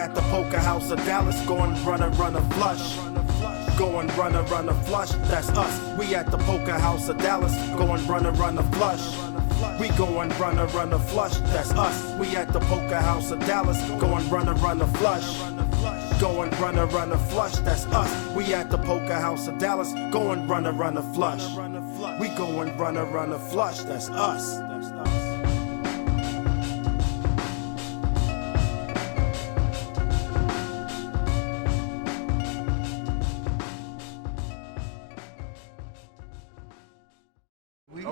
at the Poker House of Dallas, going run a flush. Going run a flush, that's us. We at the Poker House of Dallas, going run a flush. We going run a flush, that's us. We at the Poker House of Dallas, going run a flush. Going run a flush, that's us. We at the Poker House of Dallas, going run a flush. We going run a flush, that's us.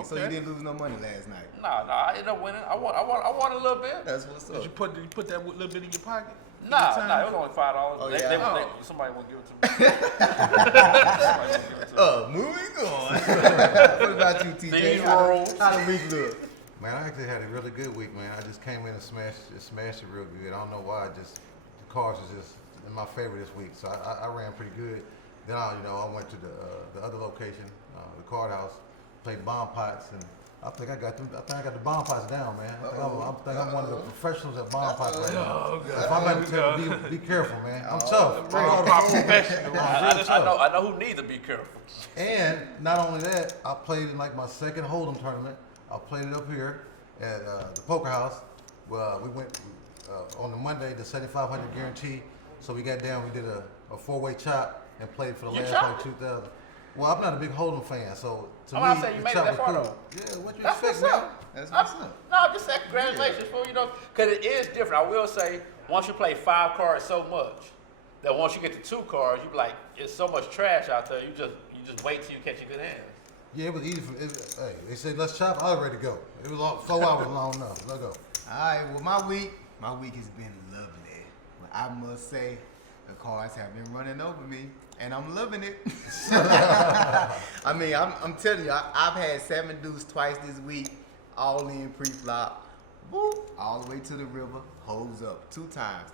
So you didn't lose no money last night? Nah, I ended up winning. I won a little bit. That's what's up. Did you put that little bit in your pocket? Nah, it was only $5. Oh, yeah? Somebody won't give it to me. Moving on. What about you, TJ? These rules. How the week look? Man, I actually had a really good week, man. I just came in and smashed it real good. I don't know why. The cars was just my favorite this week, so I ran pretty good. Then I went to the other location, the card house, played bomb pots, and I think I got the bomb pots down, man. I think I'm one of the professionals at bomb pots right now. Oh, God. If I'm about to tell you, be careful, man. I'm tough. I know who needs to be careful. And not only that, I played in like my second Hold'em tournament. I played it up here at the Poker House. Well, we went on the Monday, the 7,500 guarantee. So we got down, we did a four-way chop and played for the last like 2,000. Well, I'm not a big Hold'em fan, so to me, I'm saying you the made it chop that was far, cool. though. Yeah, what you That's expect, what's man? up. That's what's up. No, I'm just saying congratulations for because it is different. I will say once you play 5 cards so much that once you get to 2 cards, you be like, it's so much trash out there. You just wait till you catch a good hand. Yeah, it was easy. Hey, they said let's chop. I was ready to go. It was 4 hours long enough. Let's go. All right. Well, my week has been lovely. But I must say, the cards have been running over me, and I'm loving it. I mean, I'm telling you, I've had 7 deuce twice this week, all in pre-flop, whoop, all the way to the river, holds up 2 times.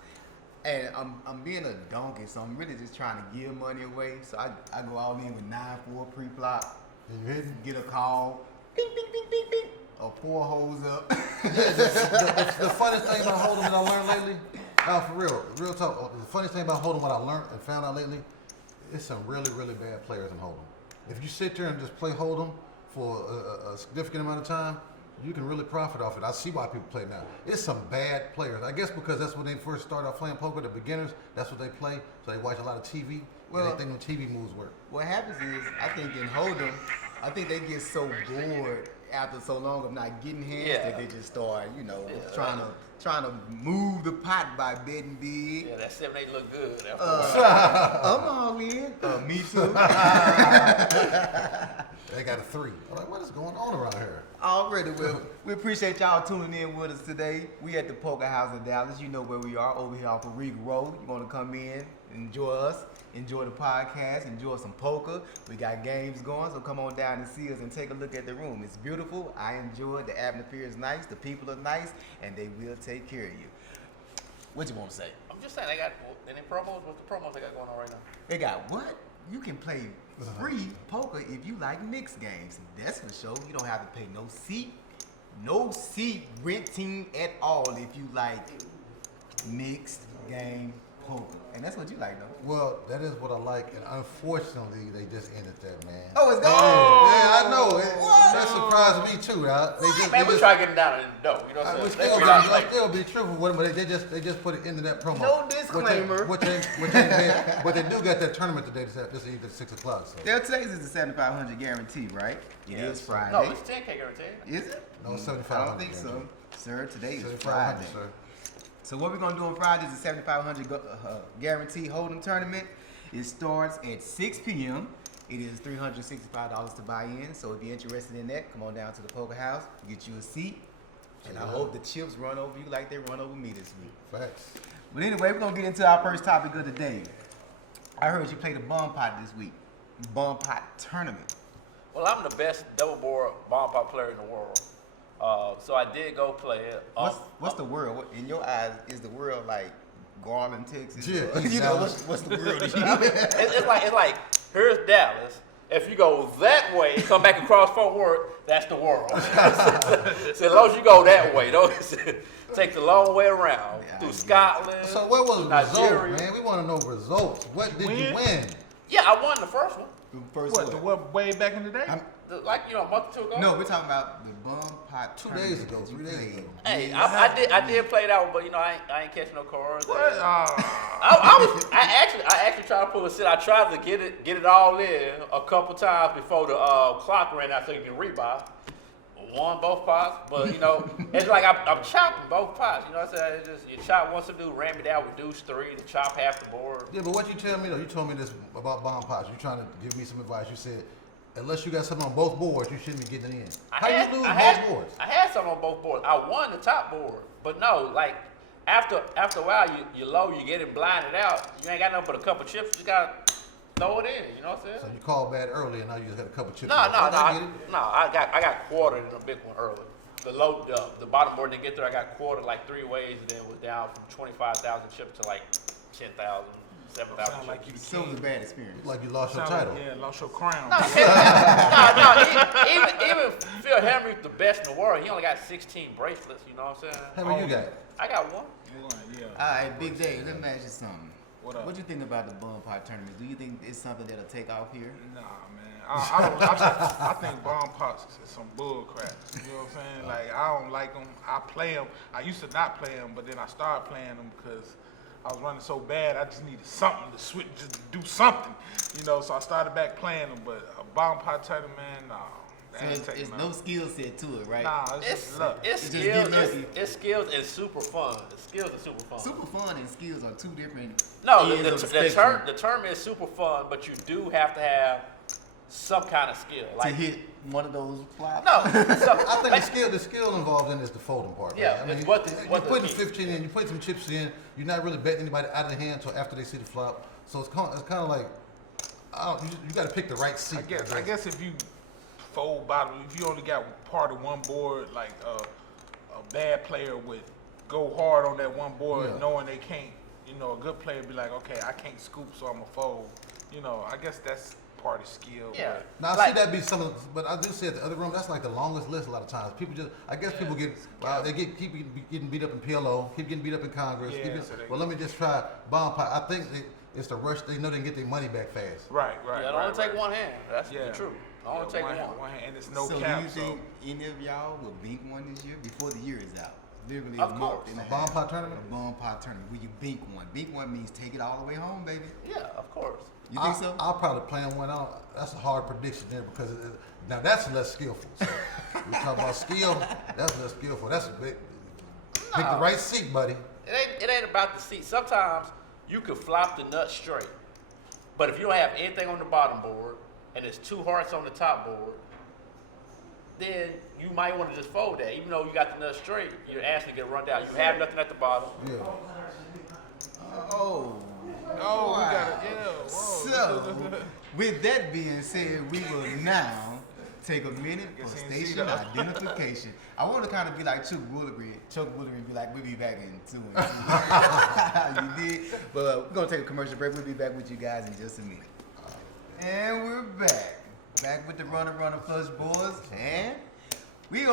And I'm being a donkey, so I'm really just trying to give money away. So I go all in with 9-4 pre-flop. You hitting? Get a call, bing, bing, bing, bing, bing, or 4 holes up. The funniest thing about Hold'em that I learned lately, for real talk, the funniest thing about Hold'em, what I learned and found out lately, it's some really, really bad players in Hold'em. If you sit there and just play Hold'em for a significant amount of time, you can really profit off it. I see why people play now. It's some bad players. I guess because that's when they first started off playing poker, the beginners, that's what they play. So they watch a lot of TV, and they think when TV moves work. What happens is, I think in Hold'em, I think they get so bored after so long of not getting hands that they just start, trying to move the pot by betting big. Yeah, that 7-8 look good. I'm all in. Me too. They got a 3. I'm like, what is going on around here? Already, well, we appreciate y'all tuning in with us today. We at the Poker House of Dallas. You know where we are, over here off of Regal Road. You want to come in, enjoy us, enjoy the podcast, enjoy some poker. We got games going, so come on down and see us and take a look at the room. It's beautiful. I enjoy it. The atmosphere is nice. The people are nice, and they will take care of you. What you want to say? I'm just saying, they got any promos? What's the promos they got going on right now? They got what? You can play free poker if you like mixed games. That's for sure. You don't have to pay no seat renting at all if you like mixed game poker. And that's what you like, though. Well, that is what I like, and unfortunately, they just ended that, man. Oh, it's gone. Yeah, I know. That surprised me too. We try getting down in the dough. You know what I'm saying? I'll still be truthful with them, but they just put it into that promo. No disclaimer. But they do got that tournament today. This evening at 6 o'clock. So. Today's is the 7,500 guarantee, right? It is Friday. No, it's 10K guarantee. Is it? No, it's 7,500. I don't think so. Sir, today is 7,500, Friday. sir. So what we're going to do on Friday is the 7,500 guarantee Hold'em tournament. It starts at 6 p.m. It is $365 to buy in. So if you're interested in that, come on down to the Poker House, get you a seat. And I hope the chips run over you like they run over me this week. Facts. But anyway, we're going to get into our first topic of the day. I heard you played a bomb pot this week. Bomb pot tournament. Well, I'm the best double board bomb pot player in the world. So I did go play it. What's the world? What, in your eyes, is the world like Garland, Texas? Yeah, you know, what's the world? it's like here's Dallas, If you go that way, come back across Fort Worth, that's the world. So as long as you go that way, don't take the long way around through Scotland. So what was the Nigeria. result, man? We want to know results. What did you win? Yeah, I won the first one. First What, the what, way back in the day? Like, a month or two ago. No, we're talking about the bum pot. 2 days ago, 3 days ago. Hey, I did play that one, but I ain't catching no cards. What? I actually tried to pull a sit. I tried to get it all in a couple times before the clock ran out so you can rebuy. Won both pots, but it's like I'm chopping both pots. You know what I'm saying? It's just, you chop once a dude, ram it out, reduce 3, to chop half the board. Yeah, but what you tell me though, you told me this about bomb pots. You trying to give me some advice. You said, unless you got something on both boards, you shouldn't be getting it in. How you lose both boards? I had some on both boards. I won the top board, but no, like after a while, you low, you getting blinded out. You ain't got nothing but a couple chips. You just gotta throw it in. You know what I'm saying? So you called bad early, and now you just had a couple chips. No, left. I get it. I got quartered in a big one early. The bottom board didn't get there. I got quartered like 3 ways, and then it was down from 25,000 chips to like 10,000, 7,000 Sound like chips. So it was a bad experience. Like you lost your Sound title. Like, lost your crown. Even Phil Henry, the best in the world, he only got 16 bracelets. You know what I'm saying? How many you got? I got one. Yeah. All right, Big Dave, let me ask you something. What up? What you think about the bum pot tournaments? Do you think it's something that'll take off here? Nah, man. I think bomb pots is some bull crap. You know what I'm saying? Like, I don't like them. I play them. I used to not play them, but then I started playing them because I was running so bad. I just needed something to switch, just do something. So I started back playing them. But a bomb pot tournament, man, nah. So it's no skill set to it, right? Nah, it's just luck. It's Just skills. get lucky. It's skills and super fun. The skills are super fun. Super fun and skills are two different No, ends of the term is super fun, but you do have to have some kind of skill. to Like hit one of those flops. no, I think the skill involved in is the folding part. Yeah, right? I mean, it's what you put the key. 15 in, you put some chips in. You're not really betting anybody out of the hand until after they see the flop. So it's kind of like, you got to pick the right seat. I guess if you fold bottom, if you only got part of one board, like a bad player would go hard on that one board, Yeah. knowing they can't. A good player would be like, okay, I can't scoop, so I'm gonna fold. I guess that's part of skill. Yeah. Now I Like- see that be some of, but I do see at the other room that's like the longest list a lot of times. People just, I guess people get, keep getting beat up in PLO, keep getting beat up in Congress. Yeah, so they- well, let me just try bomb pot. I think it's the rush. They know they can get their money back fast. Right. Yeah, it only take one hand. That's Yeah. the truth. It only take one. hand, and it's no so cap. do you think any of y'all will bink one this year before the year is out? Literally Of a month course. and a A bomb half. pot tournament? A bomb pot tournament. Will you bink one? Bink one means take it all the way home, baby. Yeah, of course. You think so? I'll probably play in one. That's a hard prediction there because now that's less skillful. So we talk about skill. That's less skillful. That's a big. Pick the right seat, buddy. It ain't about the seat. Sometimes you could flop the nut straight, but if you don't have anything on the bottom board and there's 2 hearts on the top board, then you might want to just fold that. Even though you got the nut straight, your ass will get run down. You have nothing at the bottom. Yeah. Oh. Oh, we wow. got it. Yeah. Whoa. So, with that being said, we will now take a minute for Guess he ain't see station that. identification. I want to kind of be like Chuck Woolery. Chuck Woolery be like, we'll be back in 2 and 2. You did? But we're going to take a commercial break. We'll be back with you guys in just a minute. And we're back. Back with the Runner Flush Boys. And we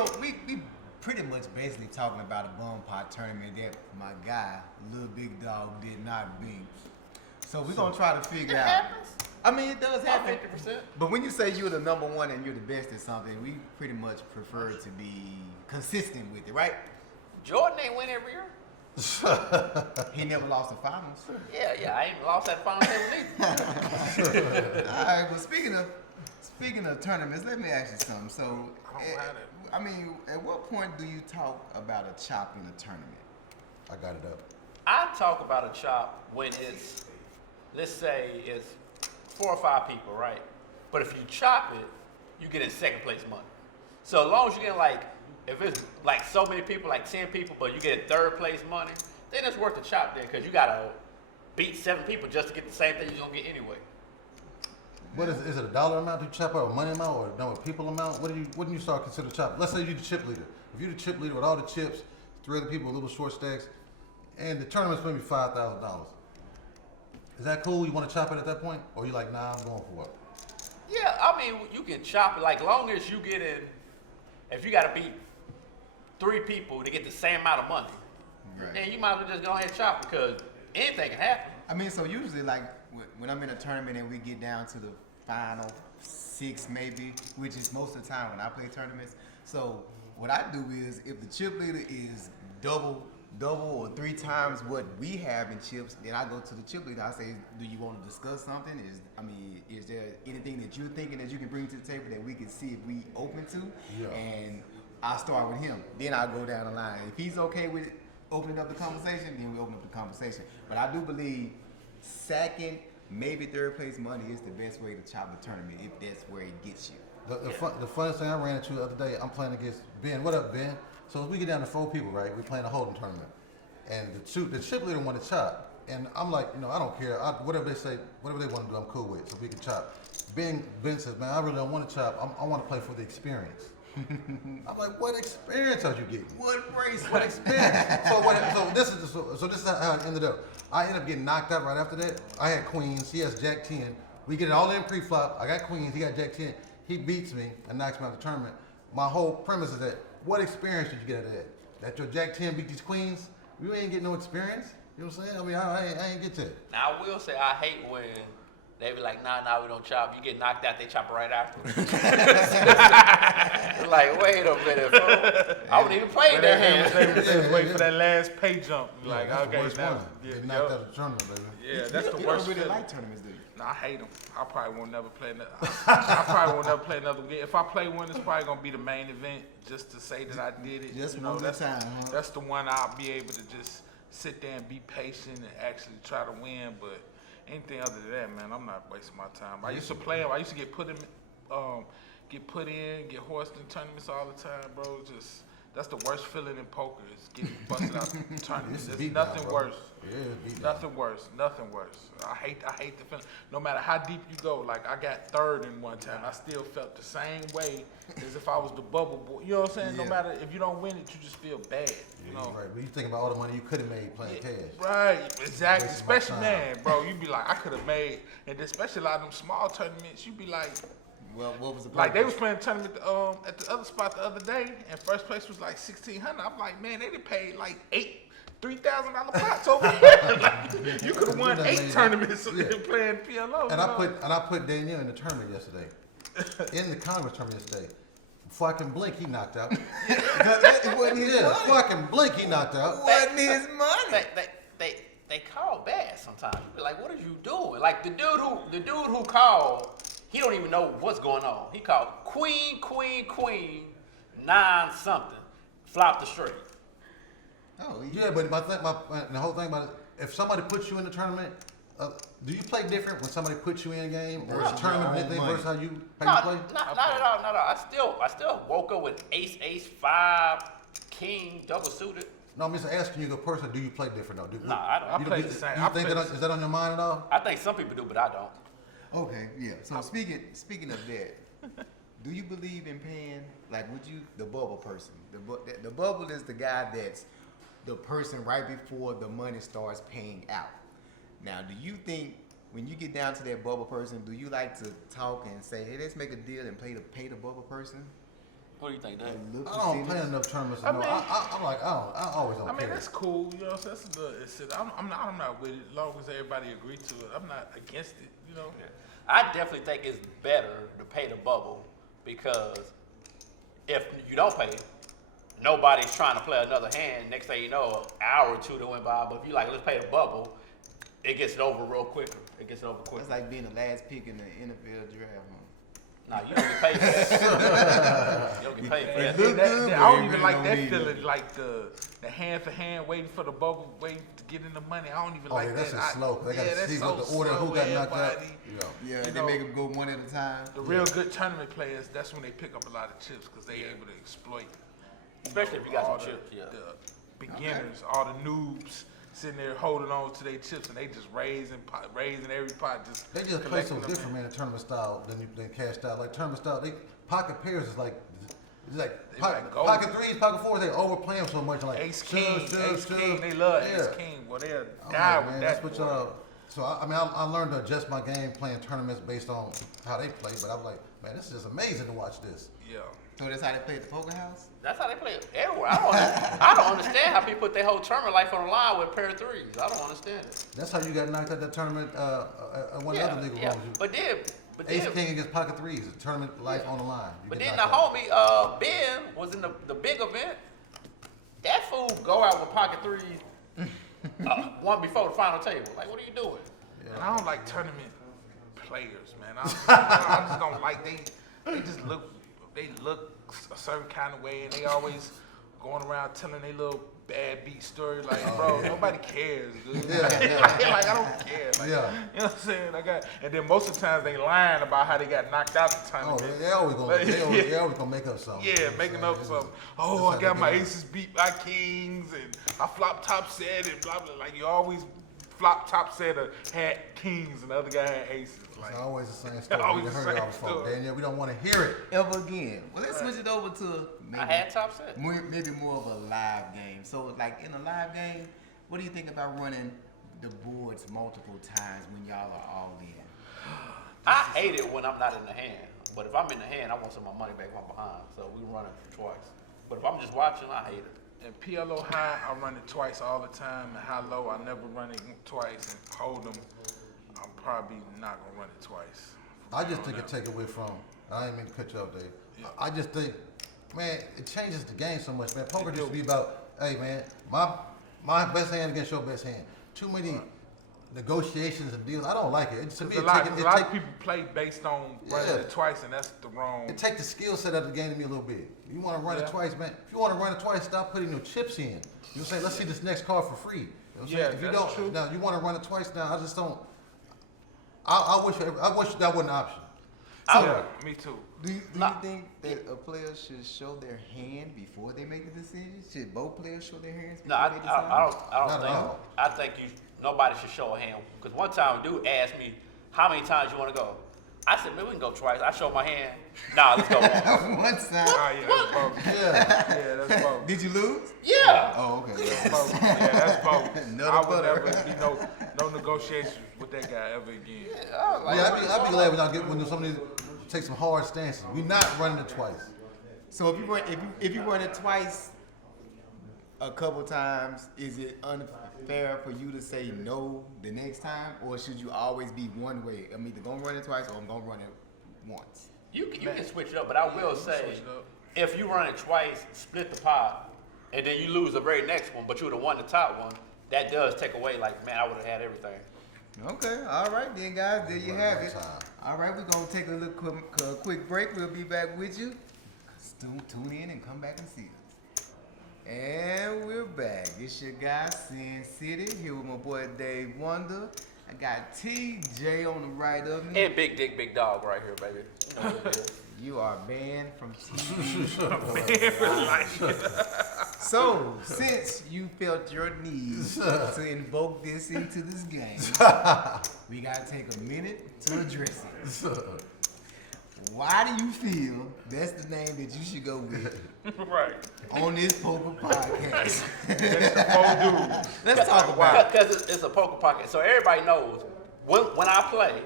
pretty much basically talking about a bum pot tournament that my guy, Little Big Dog, did not beat. So we're going to try to figure out. happens. I mean, it does About happen. 50%. But when you say you're the number one and you're the best at something, we pretty much prefer to be consistent with it, right? Jordan ain't win every year. He never lost the finals. Yeah, I ain't lost that final table either. All right, well, speaking of tournaments, let me ask you something. So, I don't have it. I mean, at what point do you talk about a chop in a tournament? I got it up. I talk about a chop when it's, let's say it's 4 or 5 people, right? But if you chop it, you get in second place money. So as long as you get like, if it's like so many people, like 10 people, but you get third place money, then it's worth the chop there because you gotta beat 7 people just to get the same thing you're gonna get anyway. What is it a dollar amount to chop out, a money amount, or no, a people amount? What do you start consider chop? Let's say you're the chip leader. If you're the chip leader with all the chips, 3 other people with little short stacks, and the tournament's maybe $5,000. Is that cool? You want to chop it at that point, or you like, nah, I'm going for it? Yeah, I mean, you can chop it. Like, long as you get in, if you got to beat 3 people to get the same amount of money, Right. then you might as well just go ahead and chop because anything can happen. I mean, so usually, like, when I'm in a tournament and we get down to the final 6 maybe, which is most of the time when I play tournaments. So what I do is, if the chip leader is double or 3 times what we have in chips, then I go to the chip leader. I say, do you want to discuss something? Is there anything that you're thinking that you can bring to the table that we can see if we open to? Yeah. And I start with him. Then I go down the line. If he's okay with it, opening up the conversation, then we open up the conversation. But I do believe second, maybe third place money is the best way to chop the tournament if that's where it gets you. The funnest thing I ran into the other day, I'm playing against Ben. What up, Ben? So we get down to 4 people, right? We're playing a hold'em tournament. And the chip leader wanted to chop. And I'm like, I don't care. Whatever they say, whatever they want to do, I'm cool with. So we can chop. Ben says, man, I really don't want to chop. I want to play for the experience. I'm like, what experience are you getting? What race? What experience? So this is how it ended up. I ended up getting knocked out right after that. I had queens. He has jack 10. We get it all in pre-flop. I got queens. He got jack 10. He beats me and knocks me out of the tournament. My whole premise is that, what experience did you get out of that? That your jack 10 beat these queens? You ain't get no experience. You know what I'm saying? I mean, I ain't get to it. Now, I will say I hate when they be like, nah, we don't chop. You get knocked out, they chop it right after. Like, wait a minute, bro. I wouldn't even play their hand. They was just waiting for that last pay jump. Like, that's the okay, worst now, one. yeah, Get knocked out of the tournament, baby. yeah, that's the You worst. don't really feeling. like tournaments, do you? Nah, I hate them. I probably won't never play another. I probably won't never play another game. If I play one, it's probably gonna be the main event, just to say that I did it. Just You know, one that's time, huh? That's the one I'll be able to just sit there and be patient and actually try to win. But anything other than that, man, I'm not wasting my time. I used to play them. I used to get put in, get horsed in tournaments all the time, bro. Just that's the worst feeling in poker is getting busted out in tournaments. It's a There's beat nothing down, bro. worse. Yeah, it's a beat down. Nothing worse. I hate the feeling. No matter how deep you go, like I got third in one time, I still felt the same way as if I was the bubble boy. You know what I'm saying? No Yeah. matter if you don't win it, you just feel bad. You know? Right, but you think about all the money you could have made playing cash. Right, exactly. Wasting my Especially, time. man, bro, you be like, I could have made, and especially a lot of them small tournaments, you be like, Well, what was the like they purpose? was playing a tournament at the other spot the other day, and first place was like 1,600. I'm like, man, they done paid like $3,000 pots over here. Like, you could have won That 8 made- tournaments yeah. playing PLO. And you I know? put Danielle in the tournament yesterday. In the Congress tournament yesterday. Before I can blink, he knocked out. It wasn't his Yeah, money. before I can blink, he knocked out. Wasn't his money. They call bad sometimes. You be like, what are you doing? Like the dude who called, he don't even know what's going on. He called queen, 9 something, flop the straight. Oh, Yeah, but the whole thing about it, if somebody puts you in the tournament, do you play different when somebody puts you in a game or Versus a tournament your own anything money. versus how you Not play? at all. I still woke up with ace, 5, king, double suited. No, I'm just asking you, the person, do you play different though? Nah, I don't. I You play do- the same. You I think play that the is that on your mind at all? I think some people do, but I don't. Okay, yeah. So speaking of that, do you believe in paying? Like, would you the bubble person? The bubble is the guy that's the person right before the money starts paying out. Now, do you think when you get down to that bubble person, do you like to talk and say, hey, let's make a deal and pay the bubble person? What do you think, Dave? And look I don't play percentage? enough tournaments. I No, mean- I'm like, I always don't I mean, care. that's cool. You know what I'm saying? That's good. I'm not with it as long as everybody agree to it. I'm not against it. You know. I definitely think it's better to pay the bubble because if you don't pay, nobody's trying to play another hand. Next thing you know, an hour or two to went by. But if you like, let's pay the bubble, it gets it over real quicker. It gets it over quicker. It's like being the last pick in the NFL draft. Huh? Nah, you don't get paid for that. You don't get paid for And that. look good, I but don't you even really like don't that need feeling, it. like the hand for hand, waiting for the bubble, waiting to get in the money. I don't even Oh like yeah, that. that's just slow. They yeah, gotta that's see what so the order, who slow, got knocked out. everybody. Yeah. Yeah, You they know, make them go one at a time. The real good tournament players, that's when they pick up a lot of chips because they able to exploit. Especially if you got all some the- chips, yeah. The beginners, all the noobs sitting there holding on to their chips and they just raising every pot. They just play so collecting them different, in. man, in tournament style than cash style. Like tournament style, pocket pairs is like, it's like They pocket, like gold. pocket threes, pocket fours. They overplay them so much. Like Ace King, shove, Ace King, they love Ace King. Well, they'll I'm die like, with man, that. that's what boy. y'all. So I learned to adjust my game playing tournaments based on how they play. But I was like, man, this is just amazing to watch this. Yeah. So that's how they play at the poker house? That's how they play it everywhere. I don't understand how people put their whole tournament life on the line with a pair of threes. I don't understand it. That's how you got knocked out that tournament. One of the other legal rooms. But Ace then, King against pocket threes. The tournament life on the line. You but get then the knocked out. homie Ben was in the big event. That fool go out with pocket threes one before the final table. Like, what are you doing? And I don't like tournament players, man. I just don't like they just look a certain kind of way, and they always going around telling their little bad beat story. Like, bro, nobody cares, dude. Like, I don't care. Like, you know what I'm saying? And then most of the times they lying about how they got knocked out the Oh, tournament. they always gonna make up something. Yeah, making up something. Oh, I got my aces beat by kings, and I flop top set, and blah blah. Like, you always flop top set had kings, and the other guy had aces. Like, It's always the same story. Always We the heard it same all before. story. Daniel, we don't want to hear it. Ever again. Well, let's switch it over to I had top set. maybe more of a live game. So, like in a live game, what do you think about running the boards multiple times when y'all are all in? I hate it when I'm not in the hand. But if I'm in the hand, I want some of my money back from behind. So we run it twice. But if I'm just watching, I hate it. and PLO high, I run it twice all the time. And high low, I never run it twice. And hold them, I'm probably not gonna run it twice. I just think it take away from. I ain't mean to cut you off, Dave. I just think, man, it changes the game so much, man. Poker used to be about, hey, man, my best hand against your best hand. Too many negotiations and deals. I don't like it. To me, A lot of people play based on running it twice, and that's the wrong. It take the skill set of the game to me a little bit. You want to run it Yeah. twice, man. If you want to run it twice, stop putting your chips in. You know what I'm saying? Let's see this next card for free. You know what I'm Yeah, saying? If you that's don't, true. now you want to run it twice now. I just don't. I wish that wasn't an option. Yeah, me too. Do you think that a player should show their hand before they make the decision? Should both players show their hands No, before I they don't. decide? I don't Not at think. all. I think nobody should show a hand. Because one time, a dude asked me, "How many times you want to go?" I said, "Man, we can go twice." I showed my hand. Nah, let's go once. One time. Ah, yeah, that's both. Yeah. Yeah, that's both. Did you lose? Yeah. Oh, okay. That's both. Yeah, that's both. None I of would butter. never be no negotiations with that guy ever again. Yeah, I'd be glad when somebody take some hard stances. We're not running it twice. So if you run it twice, a couple times, is it unfair for you to say no the next time, or should you always be one way? I'm either gonna run it twice or I'm gonna run it once. You can switch it up, but I will say, switch it up. if you run it twice, split the pot, and then you lose the very next one, but you would have won the top one, that does take away, like, man, I would have had everything. Okay, all right then, guys. There you have it. Time. All right, we're gonna take a little quick break. We'll be back with you. Tune in and come back and see us. And we're back. It's your guy, Sin City, here with my boy Dave Wonder. I got TJ on the right of me. And Big Dick, Big Dog right here, baby. You know what it is. You are banned from TV. So, since you felt your need to invoke this into this game, we gotta take a minute to address it. Why do you feel that's the name that you should go with Right. on this poker podcast? That's the four dudes. Let's talk about it. Because it's a poker pocket. So everybody knows when I play,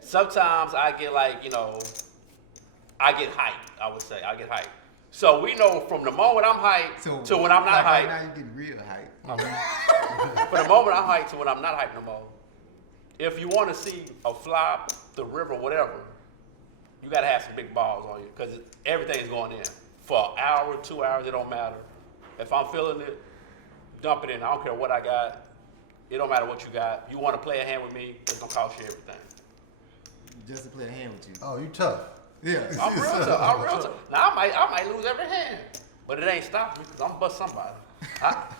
sometimes I get like, I get hyped, I would say. I get hyped. So we know from the moment I'm hyped to when I'm not right hyped. now you getting real hyped. From the moment I'm hyped to when I'm not hyped no more. If you want to see a flop, the river, whatever, you got to have some big balls on you because everything's going in. For an hour, 2 hours, it don't matter. If I'm feeling it, dump it in. I don't care what I got. It don't matter what you got. You want to play a hand with me, it's going to cost you everything. Just to play a hand with you. Oh, you tough. Yeah. I'm real tough. I'm real tough. Now, I might lose every hand, but it ain't stopping me because I'm going to bust somebody.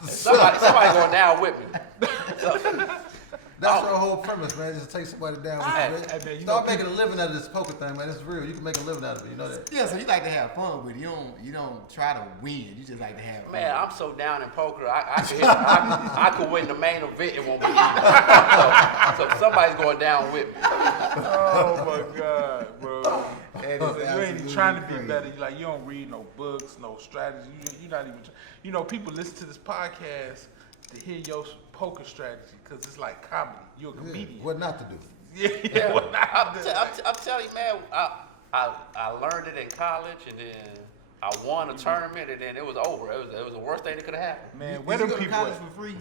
Somebody going down with me. So, That's our whole premise, man. Just take somebody down with you, man. Hey, man, you Start know, making a living out of this poker thing, man. It's real. You can make a living out of it. You know that. Yeah, so you like to have fun with it. You don't try to win. You just like to have fun. man, I'm so down in poker. I could win the main event. It won't be easy. So somebody's going down with me. Oh my God, bro. That is You ain't absolutely even trying to be crazy. better. You don't read no books, no strategy. You're not even. People listen to this podcast to hear your poker strategy because it's like comedy. You're a Yeah, comedian. what not to do. Yeah, what not to do. I'm telling you, man. I learned it in college, and then I won a tournament, and then it was over. It was the worst thing that could have happened. Man, where Did them you go to people college at? for free?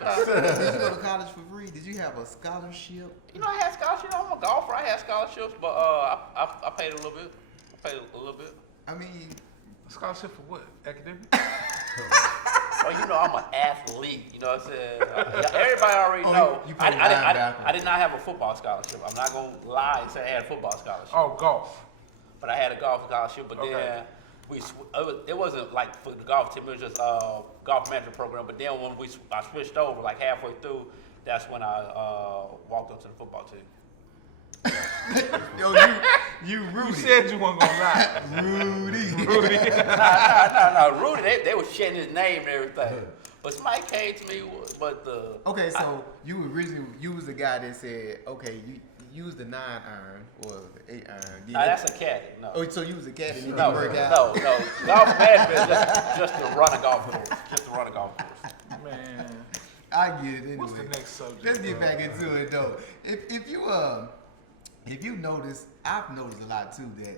Did you go to college for free? Did you have a scholarship? You know, I had scholarships. I'm a golfer. I had scholarships, but I paid a little bit. I mean, Scholarship for what? Academic? Well, you know, I'm an athlete. You know what I'm saying? Everybody already Oh, know. you I played I linebacker. did not have a football scholarship. I'm not gonna lie and say I had a football scholarship. Oh, golf. But I had a golf scholarship. But Okay. then it wasn't like for the golf team. It was just golf management program. But then when I switched over, like halfway through, that's when I walked up to the football team. yo, you You Rudy. said you weren't gonna lie. Rudy. Rudy. No, Rudy, they was shedding his name and everything. But somebody came to me, but the Okay, so you originally you was the guy that said, okay, you use the 9-iron or the 8-iron. Did that's a caddy. No. Oh, so you was a cat and it No, didn't work out? no. Golf management is just to run a golf course. Just to run a golf course. Man, I get it anyway. what's the next subject? Let's get bro? back into it though. If you notice, I've noticed a lot too that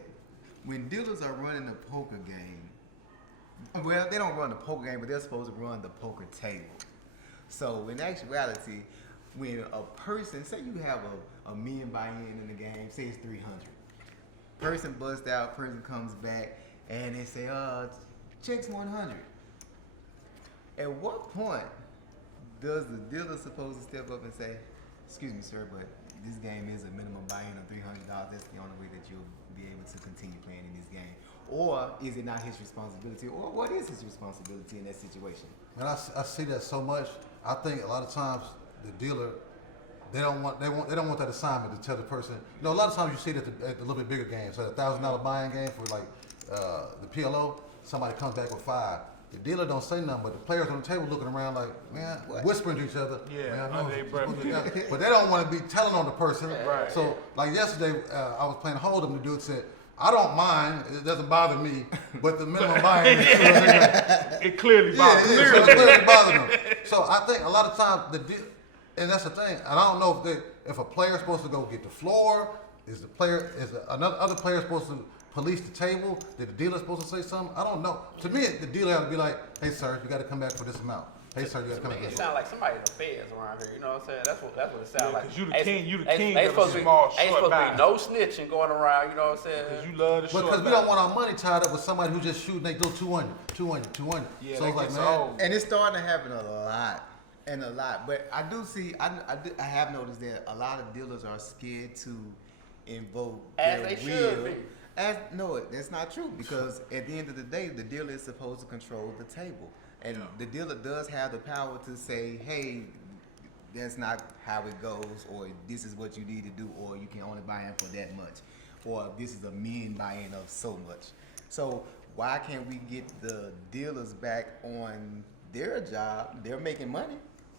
when dealers are running a poker game, well, they don't run the poker game, but they're supposed to run the poker table. So in actuality, when a person, say you have a million buy-in in the game, say it's 300. Person busts out, person comes back, and they say, check's 100. At what point does the dealer supposed to step up and say, excuse me, sir, but this game is a minimum buy-in of $300. That's the only way that you'll be able to continue playing in this game. Or is it not his responsibility? Or what is his responsibility in that situation? Man, I see that so much. I think a lot of times the dealer, they don't want that assignment to tell the person. You know, a lot of times you see it at the little bit bigger games. So $1,000 buy-in game for like the PLO, somebody comes back with 5. The dealer don't say nothing, but the players on the table looking around like, man, whispering to each other. Yeah, man, I know under their breath, what you yeah. got." But they don't want to be telling on the person. Right. So like yesterday, I was playing Hold'em. The dude said, "I don't mind. It doesn't bother me, but the minimum buy-in is $200." It clearly Yeah, bothers it me. is. So it clearly bothers them. So I think a lot of times and that's the thing. And I don't know if a player's supposed to go get the floor. Is another other player supposed to police the table? Did the dealer supposed to say something? I don't know. To me, the dealer had to be like, "Hey, sir, you got to come back for this amount. Hey, sir, you got to come back for It this." sounds like somebody in the feds around here. You know what I'm saying? That's what it sounds Yeah, like. 'cause you the Ain't- king- you the ain't- king ain't of supposed the to be- small, Ain't short supposed to buy. be no snitching going around. You know what I'm saying? Because you love the short Because we back. don't want our money tied up with somebody who just shooting. They go 200. Yeah, So that it's like, gets man, old. And it's starting to happen a lot. But I do see, I have noticed that a lot of dealers are scared to invoke As their they should will. be. No, that's not true because at the end of the day, the dealer is supposed to control the table. And the dealer does have the power to say, hey, that's not how it goes, or this is what you need to do, or you can only buy in for that much, or this is a mean buy-in of so much. So why can't we get the dealers back on their job? They're making money.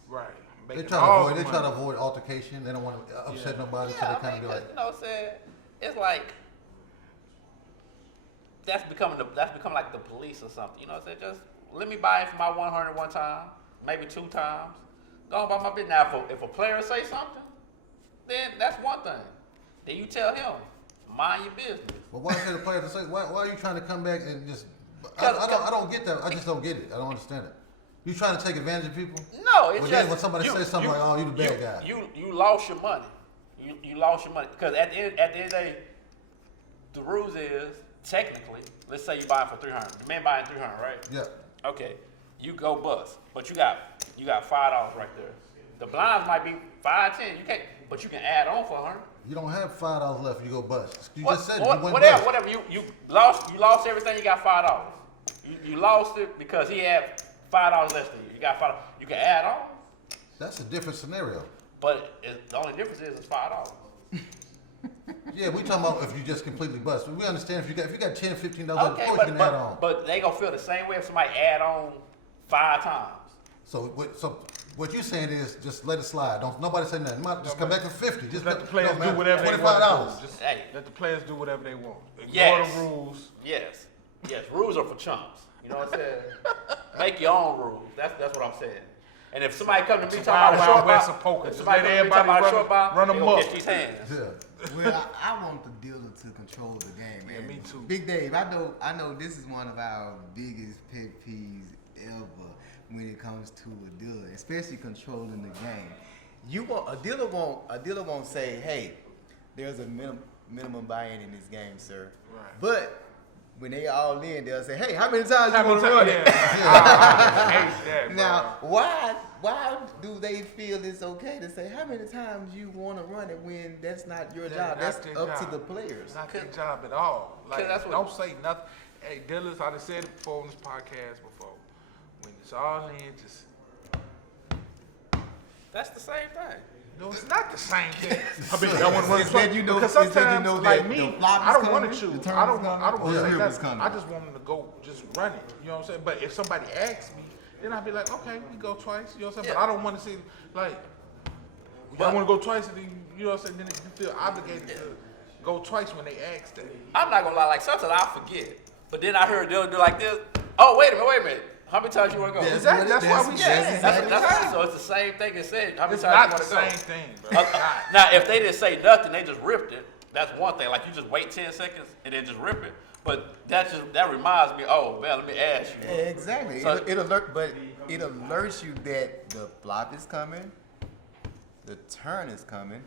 Right. they Making try all to the avoid money. altercation. They don't want to upset Yeah. nobody, so Yeah, they I kind mean, of be like, you know what I'm saying? It's like that's become like the police or something. You know what I'm saying? Just let me buy it for my 100 one time, maybe 2 times. Go on by my business. Now, if a player say something, then that's one thing. Then you tell him, mind your business. But why should the player to say? Why are you trying to come back and just? I don't get that. I just don't get it. I don't understand it. You trying to take advantage of people? No, it's Well, just then when somebody says something like, "Oh, you the bad guy." You lost your money. You lost your money because at the end of the day, the rules is technically, let's say you buy it for 300. The man buying 300, right? Yeah. Okay, you go bust, but you got $5 right there. The blinds might be 5, 10. You can't, but you can add on for 100. You don't have $5 left. You go bust. You What- just said what- you went whatever, bust. whatever. You lost everything. You got $5. You lost it because he had $5 less than you. You got $5. You can add on, That's a different scenario. but the only difference is it's $5. Yeah, we talking about if you just completely bust. We understand if you got $10, $15, Okay, of course you can add on. but they gonna feel the same way if somebody add on 5 times. So what you saying is just let it slide. Don't nobody say nothing. Just come back to 50. Just let the players no, man, do whatever they $25. want to do. Just Hey. let the players do whatever they want. Ignore Yes. the rules. Yes, rules are for chumps. You know what I'm saying? Make your own rules. That's what I'm saying. And if somebody come to me Wild talking about a Wild short West ball, of poker. if Just somebody let come to me talking everybody about a short ball, run they gonna 'em catch up. these hands. Yeah. Well, I want the dealer to control the game. Yeah, And me too. Big Dave, I know this is one of our biggest pet peeves ever when it comes to a dealer, especially controlling the game. A dealer won't say, hey, there's a minimum buy-in in this game, sir. Right. But when they all in, they'll say, hey, how many times How you many want to run times? it? I hate that, bro. Now, why do they feel it's okay to say how many times you want to run it when that's not your job? That's their up to job. the players. It's not their job at all. Like, that's what- don't say nothing. Hey, dealers, I done said it before on this podcast before. When it's all in, just That's the same thing. no, it's not the same thing. I mean, I want to run It's the that you know- because it's that you sometimes, know like that me, the flop is I don't want coming, to choose. the turn I is don't coming, want or to the say river is nothing. coming. I just want them to go, just run it. You know what I'm saying? But if somebody asks me, then I'll be like, okay, we go twice. You know what I'm saying? But Yeah. I don't want to see like, But- I want to go twice, and then, you know what I'm saying? Then you feel obligated to go twice when they ask that. I'm not gonna lie, like sometimes I forget. But then I heard they'll do like this. Oh, wait a minute. How many times you wanna go? That's Exactly. what That's it- why that's- we that's said. exactly That's so it's the same thing as said. How many It's times not you the wanna go? same thing, bro. It's not. Now, if they didn't say nothing, they just ripped it. That's one thing. Like you just wait 10 seconds and then just rip it. But that reminds me. Oh man, let me ask you. Exactly. So- it alerts you that the flop is coming, the turn is coming,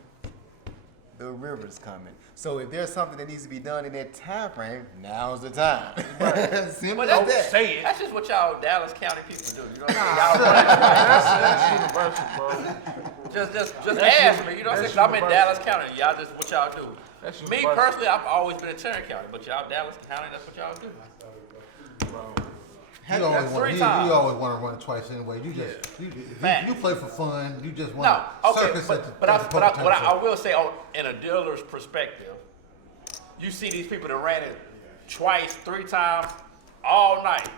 the river's coming. So if there's something that needs to be done in that time frame, now's the time. Simple But as Don't that. say it. That's just what y'all Dallas County people do. You know what I'm That's universal, bro. saying? Y'all just That's ask uni- me. You know what I'm that's saying? 'Cause I'm in universal. Dallas County. Y'all just what y'all do. That's Me universal. personally, I've always been in Tarrant County, but y'all Dallas County, that's what y'all do. Bro. You always, That's want, 3 you, times. you always want to run it twice anyway. You just Fact. you play for fun. You just want No, to okay, circus at the, but at the poker I table. will say, in a dealer's perspective, you see these people that ran it twice, 3 times, all night.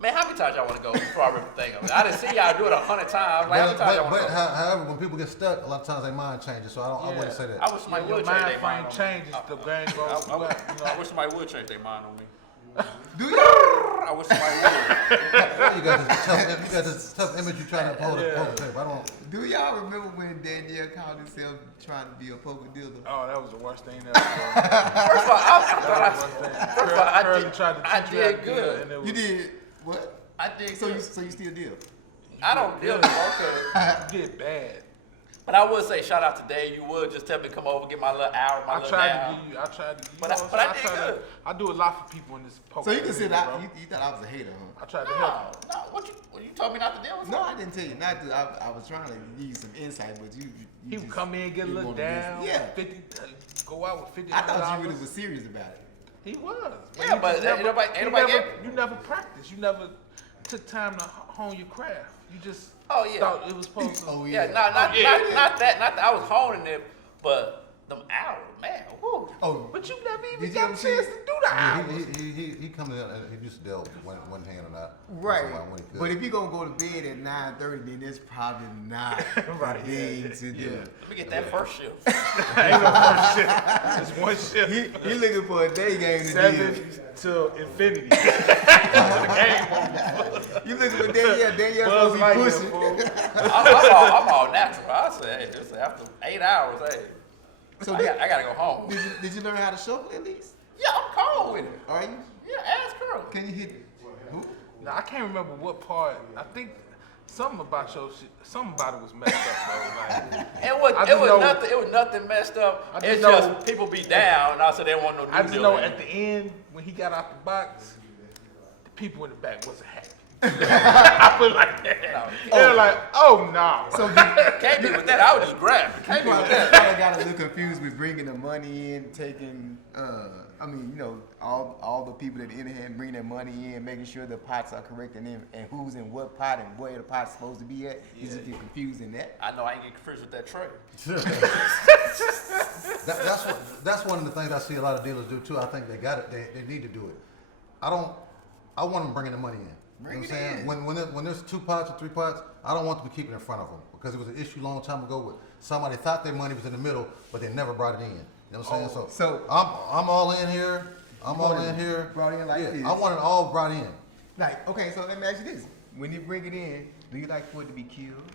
Man, how many times y'all want to go before I rip the thing up? I didn't see y'all do it 100 times. Like, how many times y'all want to go? However, when people get stuck, a lot of times their mind changes. So I wouldn't say that. I wish somebody Your would change mind their frame mind on me. changes, the game goes I through that, you know. wish somebody would change their mind on me. Do you? I wish somebody would. You got this tough image you're trying to hold at the poker table. I don't. Do y'all remember when Danielle called himself trying to be a poker dealer? Oh, that was the worst thing ever, bro. First of all, First of all, I Curly did- tried to I teach you how to did do good. it, and it was, You did what? I did So good. you still deal? I don't deal with poker. you did bad. But I would say shout out to Dave. You would just tell me to come over, get my little hour, my I little tried down. to give you, I tried to give you. But know I- what but I'm I saying? did try to- good. I do a lot for people in this poker. So you consider community, bro. you thought I was a hater, huh? I tried to No, help. no. What you told me not to deal with? No, I didn't tell you not to. I was trying to give you some insight, but you He would just- come in, get a you little wanted this- down. Yeah. 50, go out with $50. I thought you really was serious about it. He was. Yeah, you but just ain't nobody you gave- you never practiced. You never took time to hone your craft. You just Oh, yeah. thought it was supposed to. Oh Yeah, yeah. not yeah. not that. I was honing it, but them hours, man. Woo. Oh, But you never even Did you got a ever chance see- to do the hours. He comes in and he used to deal with one hand or not. right. When he could. But if you're gonna go to bed at 9:30, then it's probably not Right, the thing to do. Let me get that first shift. Ain't no first shift. It's one shift. He looking for a day game to 7 do. till infinity. The game over. You looking for Danielle? Danielle's Buzz supposed to be Lightyear, pushing. fool. I'm all natural. I say, hey, just after 8 hours, hey, So I gotta go home. did you learn how to shuffle at least? Yeah, I'm cold with it. Are you? Yeah, ask her. Can you hit? Who? Now I can't remember what part. I think something about your shit. Something about it was messed up, bro. Like, It just was know- nothing. It was nothing messed up. I just It's know- just people be down, and I said they want no new I just deal know in at it. the end when he got out the box, the people in the back wasn't happy. I put it like that. They were like, "Oh no!" So Can't be with that. I would just grab it. Can't be with that. I got a little confused with bringing the money in, taking. I mean, you know, all the people that in hand bring their money in, making sure the pots are correct and who's in what pot and where the pot's supposed to be at. You just get confused in that. I know I ain't get confused with that trade. That's one of the things I see a lot of dealers do too. I think they got it. They need to do it. I want them bringing the money in. Bring You know what it I'm saying? in. When there's 2 pots or 3 pots, I don't want them to keep it in front of them because it was an issue a long time ago with somebody thought their money was in the middle, but they never brought it in. You know what I'm saying? so- I'm all in here. I'm all in here. Brought in like yeah, this. I want it all brought in. Like, okay, so let me ask you this: when you bring it in, Do you like for it to be killed?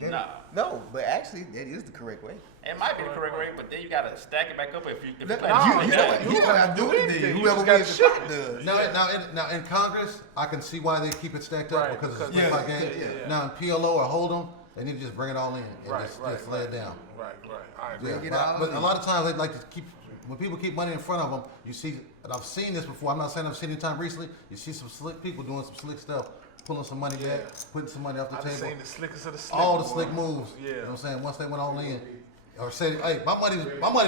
No. No, but actually, that is the correct way. It might be the correct way, but then you gotta stack it back up if you You play know it what? You don't have to do anything. You Whoever just gotta wins the ship fight it. does. Now in Congress, I can see why they keep it stacked up Right, because it's a because- split by game. yeah. Now in PLO or Hold'em, they need to just bring it all in and Right, just right, lay it down. Right. I agree. Yeah, Bring it but, all but a in. lot of times they like to keep when people keep money in front of them. You see, and I've seen this before. I'm not saying I've seen it anytime recently. You see some slick people doing some slick stuff, pulling some money back, putting some money off the I've table. seen the slickest of the slick. All the boy. slick moves. Yeah. You know what I'm saying? Once they went all in, or said, "Hey, my money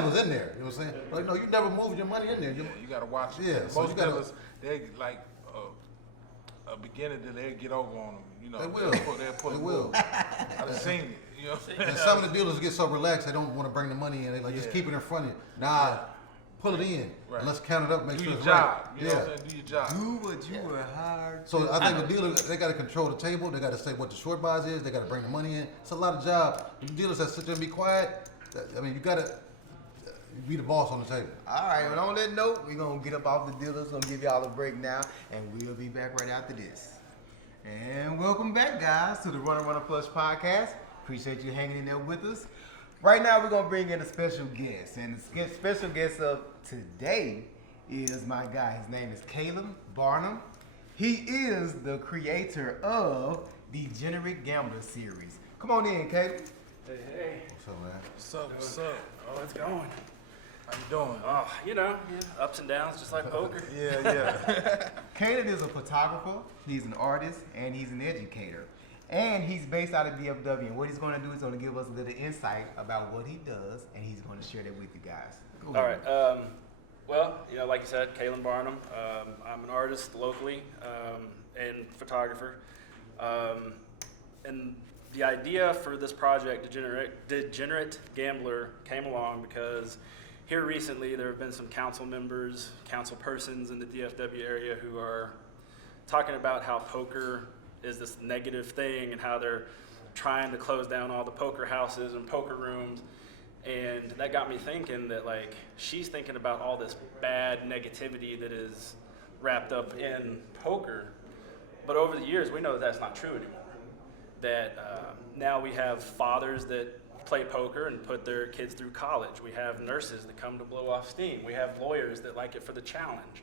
was in there." You know what I'm saying? Like, no, you never moved your money in there. Yeah, you gotta watch it. Yeah, so Most you gotta- dealers, they like a beginner that they get over on them. You know, They will. They'll pull They the will. move. I've seen it. You know, And some of the dealers get so relaxed they don't want to bring the money in. They like just Yeah. keep it in front of you. Nah, pull it in Right. and let's count it up. Make do sure your it's job. right. You know what I'm saying? Do your job. Do what you were hired. So I think the dealers they got to control the table. They got to say what the short buys is. They got to bring the money in. It's a lot of job. The dealers that sit there and be quiet. I mean, you got to be the boss on the table. All right, well, on that note, we're going to get up off the dealers. Going to give y'all a break now, and we'll be back right after this. And welcome back, guys, to the Runner Plus podcast. Appreciate you hanging in there with us. Right now, we're going to bring in a special guest. And the special guest of today is my guy. His name is Caleb Barnum. He is the creator of the Degenerate Gambler series. Come on in, Caleb. Hey, What's up, man? What's up? What's up? oh, it's going. How you doing? Oh, yeah, ups and downs, just like poker. Yeah. Caleb is a photographer, he's an artist, and he's an educator. And he's based out of DFW. And what he's going to do is going to give us a little insight about what he does, and he's going to share that with you guys. Go All ahead. right. Well, like you said, Kalen Barnum. I'm an artist locally and photographer. And the idea for this project, Degenerate Gambler, came along because here recently there have been some council members, council persons in the DFW area who are talking about how poker is this negative thing and how they're trying to close down all the poker houses and poker rooms. And that got me thinking that, like, she's thinking about all this bad negativity that is wrapped up in poker. But over the years, we know that that's not true anymore. That now we have fathers that play poker and put their kids through college. We have nurses that come to blow off steam. We have lawyers that like it for the challenge.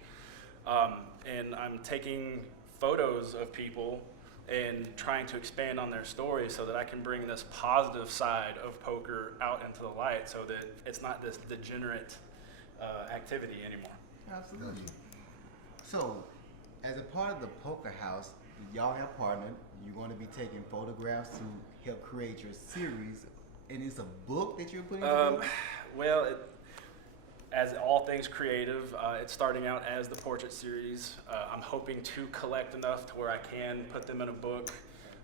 And I'm taking photos of people and trying to expand on their story so that I can bring this positive side of poker out into the light so that it's not this degenerate activity anymore. Absolutely. So, as a part of the poker house, y'all have partnered. You're going to be taking photographs to help create your series. And it's a book that you're putting together? Well, as all things creative, it's starting out as the portrait series. I'm hoping to collect enough to where I can put them in a book,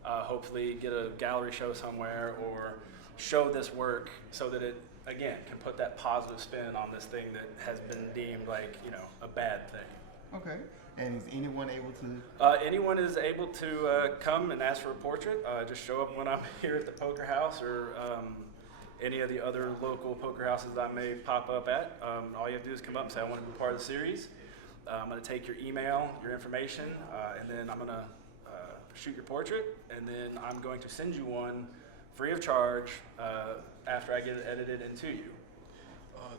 hopefully get a gallery show somewhere or show this work so that it, again, can put that positive spin on this thing that has been deemed like, a bad thing. Okay. And is anyone able to? Anyone is able to come and ask for a portrait. Just show up when I'm here at the poker house or any of the other local poker houses that I may pop up at. All you have to do is come up and say, I want to be part of the series. I'm going to take your email, your information, and then I'm going to shoot your portrait, and then I'm going to send you one free of charge after I get it edited into you.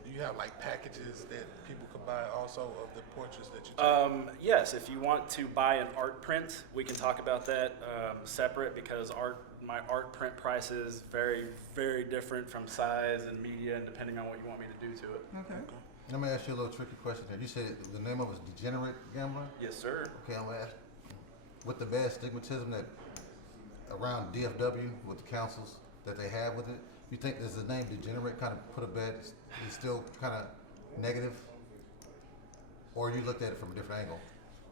Do you have like packages that people could buy also of the portraits that you take? Yes, if you want to buy an art print, we can talk about that separate because my art print price is very, very different from size and media and depending on what you want me to do to it. Okay. Let me ask you a little tricky question here. You said the name of it is Degenerate Gambler? Yes, sir. Okay, I'm gonna ask, with the bad stigmatism that around DFW with the councils that they have with it, you think does the name Degenerate kind of put a bad, is still kind of negative? Or you looked at it from a different angle?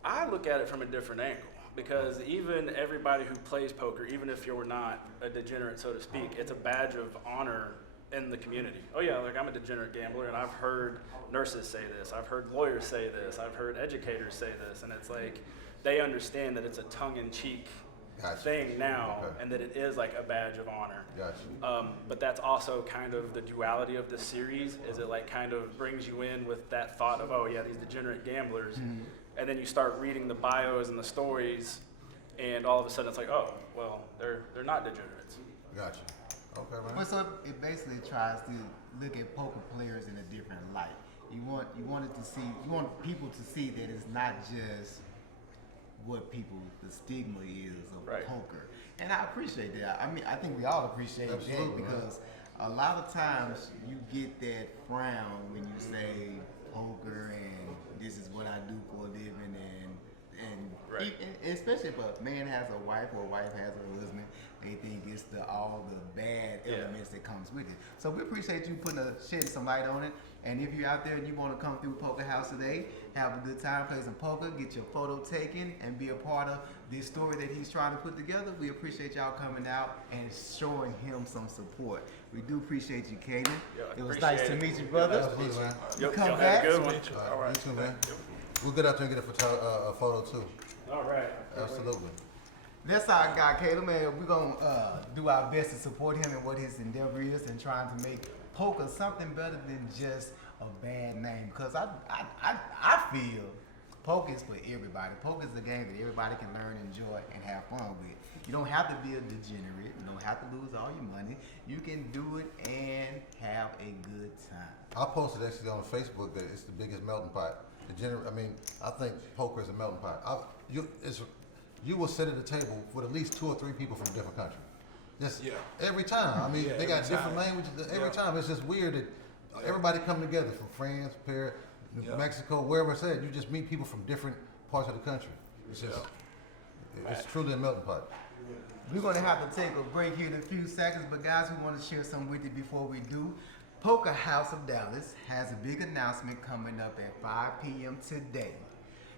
I look at it from a different angle because even everybody who plays poker, even if you're not a degenerate, so to speak, it's a badge of honor in the community. Oh yeah, like I'm a degenerate gambler and I've heard nurses say this, I've heard lawyers say this, I've heard educators say this, and it's like they understand that it's a tongue-in-cheek Gotcha. thing now Okay. and that it is like a badge of honor. Gotcha. But that's also kind of the duality of this series is it like kind of brings you in with that thought of, oh yeah, these degenerate gamblers. And then you start reading the bios and the stories and all of a sudden it's like, oh, well, they're not degenerates. Gotcha. Okay, man. Well, so it basically tries to look at poker players in a different light. You want people to see that it's not just what the stigma is of Right. poker. And I appreciate that. I mean, I think we all appreciate Absolutely, that because a lot of times you get that frown when you say poker and this is what I do for a living and Right. especially if a man has a wife or a wife has a husband, they think it's all the bad elements that comes with it. So we appreciate you shedding some light on it. And if you're out there and you want to come through Poker House today, have a good time, play some poker, get your photo taken, and be a part of this story that he's trying to put together, we appreciate y'all coming out and showing him some support. We do appreciate you, Kaden. Yeah, It was appreciate nice to it. meet you, brother. Absolutely, man. You Yep, come y'all back. have a good one. All right, you too, man. We'll get out there and get a photo too. All right. Absolutely. That's our guy, Caleb, man. We're going to do our best to support him and what his endeavor is and trying to make poker something better than just a bad name. Because I feel poker is for everybody. Poker is a game that everybody can learn, enjoy, and have fun with. You don't have to be a degenerate. You don't have to lose all your money. You can do it and have a good time. I posted actually on Facebook that it's the biggest melting pot. I think poker is a melting pot. You will sit at a table with at least 2 or 3 people from different countries. Just every time. I mean, Yeah, they got every different time. languages. Every time, it's just weird that everybody come together from France, Paris, Mexico, wherever it's at. You just meet people from different parts of the country. It's just, it's truly a melting pot. We're going to have to take a break here in a few seconds, but guys, we want to share something with you before we do. Poker House of Dallas has a big announcement coming up at 5 p.m. today.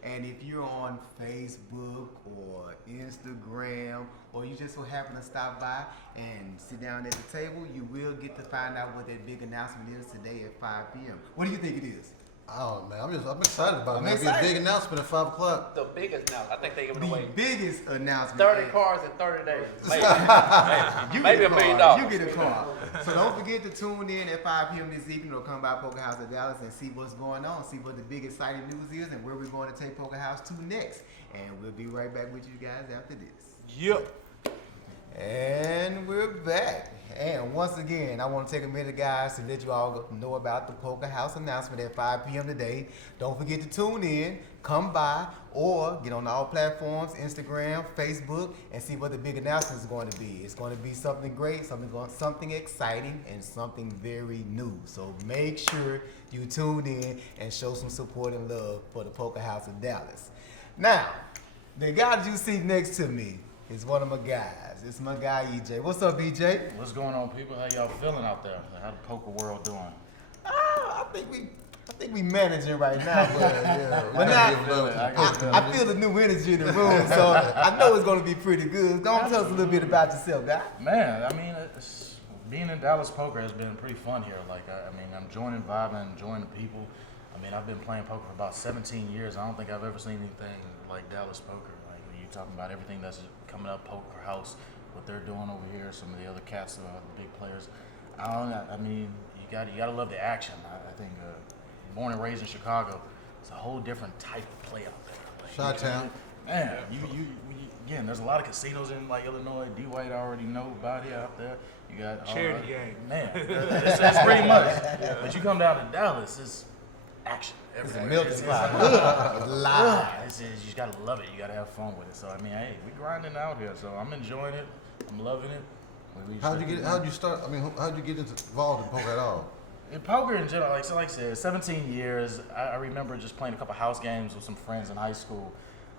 And if you're on Facebook or Instagram, or you just so happen to stop by and sit down at the table, you will get to find out what that big announcement is today at 5 p.m. What do you think it is? Oh man, I'm excited about it. I'm Man. It'll be a excited. big announcement at 5 o'clock. The biggest now, I think they giving The away biggest announcement. 30 cars in 30 days. Maybe, You maybe get $1 million. car. You get a car. So don't forget to tune in at 5 p.m. this evening or come by Poker House of Dallas and see what's going on, see what the big exciting news is and where we're going to take Poker House to next. And we'll be right back with you guys after this. Yep. And we're back. And once again, I want to take a minute, guys, to let you all know about the Poker House announcement at 5 p.m. today. Don't forget to tune in, come by, or get on all platforms, Instagram, Facebook, and see what the big announcement is going to be. It's going to be something great, something exciting, and something very new. So make sure you tune in and show some support and love for the Poker House of Dallas. Now, the guy that you see next to me is one of my guys. It's my guy, EJ. What's up, EJ? What's going on, people? How y'all feeling out there? How the poker world doing? I think we managing right now, but, We but gotta now, give love to the I people. I feel the new energy in the room, so I know it's gonna be pretty good. Don't tell us a little bit about yourself, guy. Man, I mean, being in Dallas poker has been pretty fun here. Like, I mean, I'm joining vibing, enjoying the people. I mean, I've been playing poker for about 17 years. I don't think I've ever seen anything like Dallas poker. Like, when you're talking about everything that's coming up, Poker House, what they're doing over here, some of the other cats, the big players. I mean, you gotta love the action. I think born and raised in Chicago, it's a whole different type of play out there. Like, Chi-town. Man, again, there's a lot of casinos in like Illinois. D. White already know about it out there. You got Charity game. Man, it's pretty much. But you come down to Dallas, it's action. It's a everywhere. melting pot. Live. You just gotta love it. You gotta have fun with it. So I mean, hey, we grinding out here. So I'm enjoying it. I'm loving it. How'd you start? I mean, how'd you get involved in poker at all? In poker in general, like I said, 17 years. I remember just playing a couple house games with some friends in high school,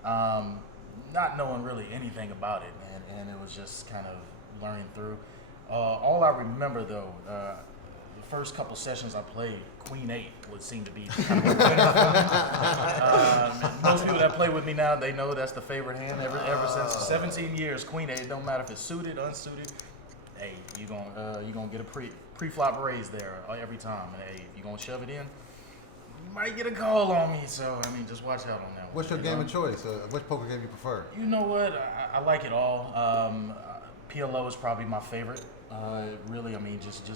not knowing really anything about it, and it was just kind of learning through. All I remember though, the first couple sessions I played, Queen 8 would seem to be kind of a winner for me. Most people that play with me now, they know that's the favorite hand ever since 17 years. Queen 8, it don't matter if it's suited, unsuited. Hey, you gonna get a pre-flop raise there every time, and hey, if you gonna shove it in, you might get a call on me. So I mean, just watch out on that one. What's your you game know? of choice? Which poker game you prefer? You know what? I like it all. PLO is probably my favorite. Really, I mean, just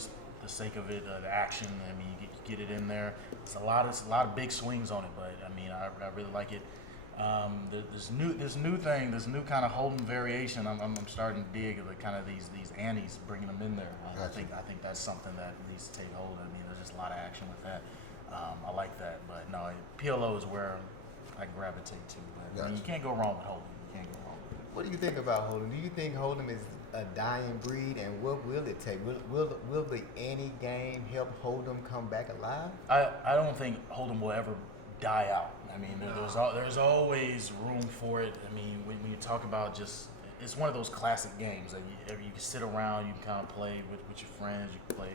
the sake of it, the action. I mean, you get it in there. It's a lot of big swings on it, but I mean, I really like it. This new thing, this new kind of hold'em variation. I'm starting to dig the kind of these antes, bringing them in there. I Gotcha. think that's something that needs to take hold. I mean, there's just a lot of action with that. I like that, but no, PLO is where I gravitate to. But, I mean, you Gotcha. can't go wrong with hold'em. You can't go wrong with it. What do you think about Hold'em? Do you think Hold'em is a dying breed, and what will it take? Will the ante game help Hold'em come back alive? I don't think Hold'em will ever die out. I mean, there's always room for it. I mean, when you talk about it's one of those classic games that you can sit around, you can kind of play with your friends, you can play,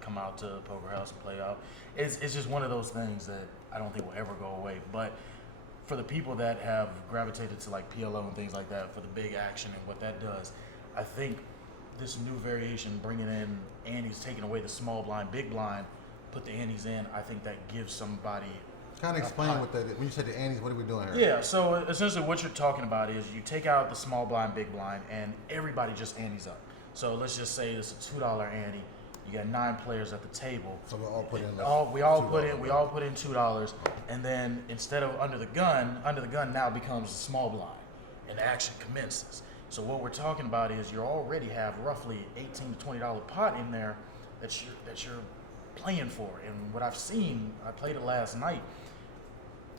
come out to Poker House and play out. It's just one of those things that I don't think will ever go away. But for the people that have gravitated to like PLO and things like that, for the big action and what that does, I think this new variation, bringing in antes, taking away the small blind, big blind, put the antes in, I think that gives somebody. Kind of explain what that is. When you say the antes, what are we doing here? Yeah, so essentially what you're talking about is you take out the small blind, big blind, and everybody just antes up. So let's just say it's a $2 ante. You got 9 players at the table. So we all put in. We all put in $2, and then instead of under the gun now becomes a small blind, and action commences. So what we're talking about is you already have roughly $18 to $20 pot in there that you're playing for. And what I've seen, I played it last night,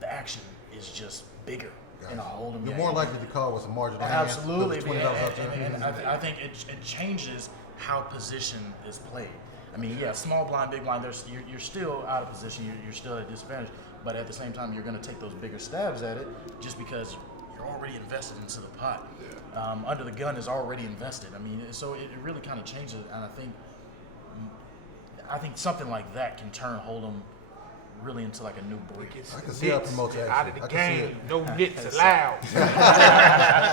the action is just bigger in a hold'em game. You're more likely to call with a marginal Absolutely, hand. $20 and I think it changes how position is played. I mean, yeah, small blind, big blind, you're still out of position, you're still at a disadvantage, but at the same time, you're going to take those bigger stabs at it just because you're already invested into the pot. Under the gun is already invested. I mean, so it really kind of changes, and I think something like that can turn hold'em really into like a new breed. I can see how it promotes action. Out of the I can see game, it. no nits allowed.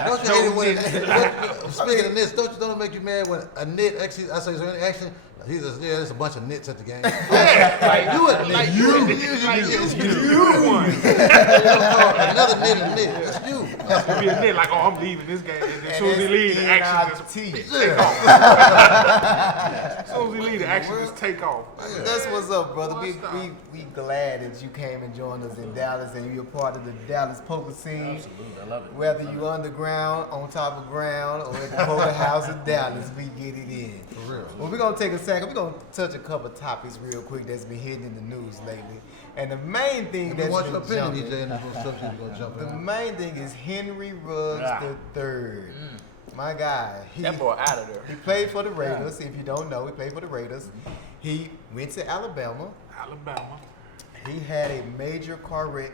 Don't you hate it when speaking of nits, don't it make you mad when a nit actually, I say, is there any action? He says, yeah, there's a bunch of nits at the game. Like You it, like you. you one. Another nit a nit. That's you. It's gonna be a nit like, oh, I'm leaving this game. And as soon as he leaves, the action just NIT. take off. As soon as he leaves, the action just take off. That's what's up, brother. We Stop. glad that you came and joined us in Dallas, and you're part of the Dallas poker scene. Absolutely, I love it. Whether you underground, on top of ground, or at the Poker House of Dallas, we get it in. For real. Well, we're gonna take a second. We're gonna touch a couple topics real quick that's been hitting in the news lately. And the main thing that's Watch been your opinion, jumping, DJ, and this little subject you're gonna jump the in. main thing is Henry Ruggs III. My guy, That boy out of there. he played for the Raiders. If you don't know, he played for the Raiders. He went to Alabama. Alabama. He had a major car wreck.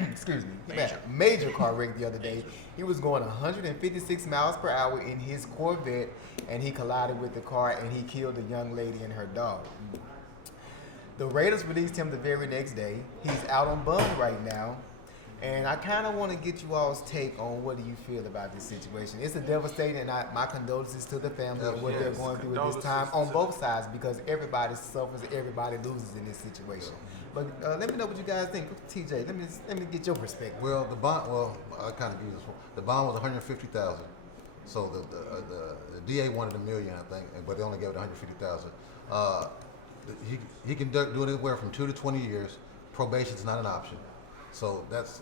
Excuse me. He had a major car wreck the other day. He was going 156 miles per hour in his Corvette, and he collided with the car, and he killed a young lady and her dog. The Raiders released him the very next day. He's out on bond right now. And I kind of want to get you all's take on what do you feel about this situation. It's a devastating, and my condolences to the family and what they're Yes, going through at this time on both sides, because everybody suffers, everybody loses in this situation. But let me know what you guys think. TJ, let me get your perspective. Well, the bond. Well, I kind of give you this one. The bond was $150,000. So the DA wanted $1 million, I think, but they only gave it $150,000. He can do anywhere from 2 to 20 years. Probation's not an option. So that's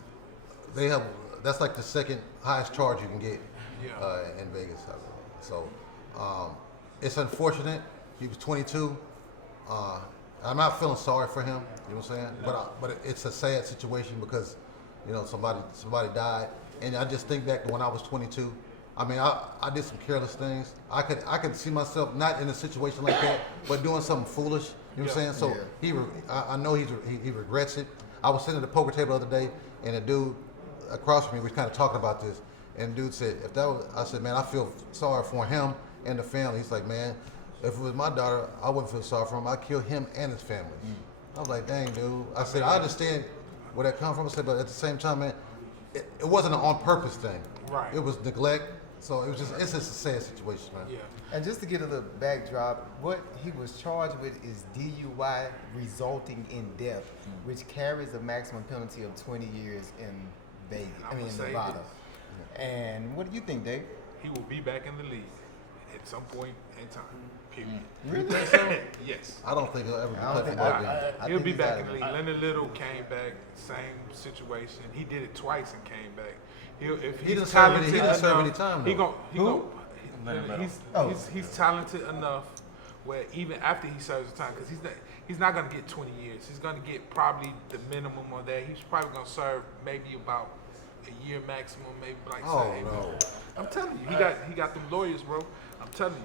like the second highest charge you can get in Vegas. So it's unfortunate. He was 22. I'm not feeling sorry for him. You know what I'm saying? No. But it's a sad situation because somebody died, and I just think back to when I was 22. I mean, I did some careless things. I could see myself not in a situation like that, but doing something foolish. You know what I'm saying? So I know he regrets it. I was sitting at the poker table the other day, and a dude across from me was kind of talking about this, and the dude said, I said, man, I feel sorry for him and the family. He's like, man, if it was my daughter, I wouldn't feel sorry for him. I'd kill him and his family. I was like, dang, dude. I said, I understand where that comes from. I said, but at the same time, man, it wasn't an on-purpose thing. Right. It was neglect. So it's just a sad situation, man. Yeah. And just to get a little backdrop, what he was charged with is DUI resulting in death, which carries a maximum penalty of 20 years in Vegas. I'm in gonna say Nevada. And what do you think, Dave? He will be back in the league. at some point in time. Period. You think so? Yes. I don't think he'll ever be I don't cut think- from I- Buckhead. I He'll think be he's back gotta in the league. Leonard Little came back, same situation. He did it twice and came back. If He he's didn't serve any- talented he didn't serve enough, any time, he though. gon' Leonard Little. he's talented enough where even after he serves the time, because he's not gonna get 20 years. He's gonna get probably the minimum on that. He's probably gonna serve maybe about a year maximum, maybe like Oh, 7. no. I'm telling you, he got them lawyers, bro. I'm telling you.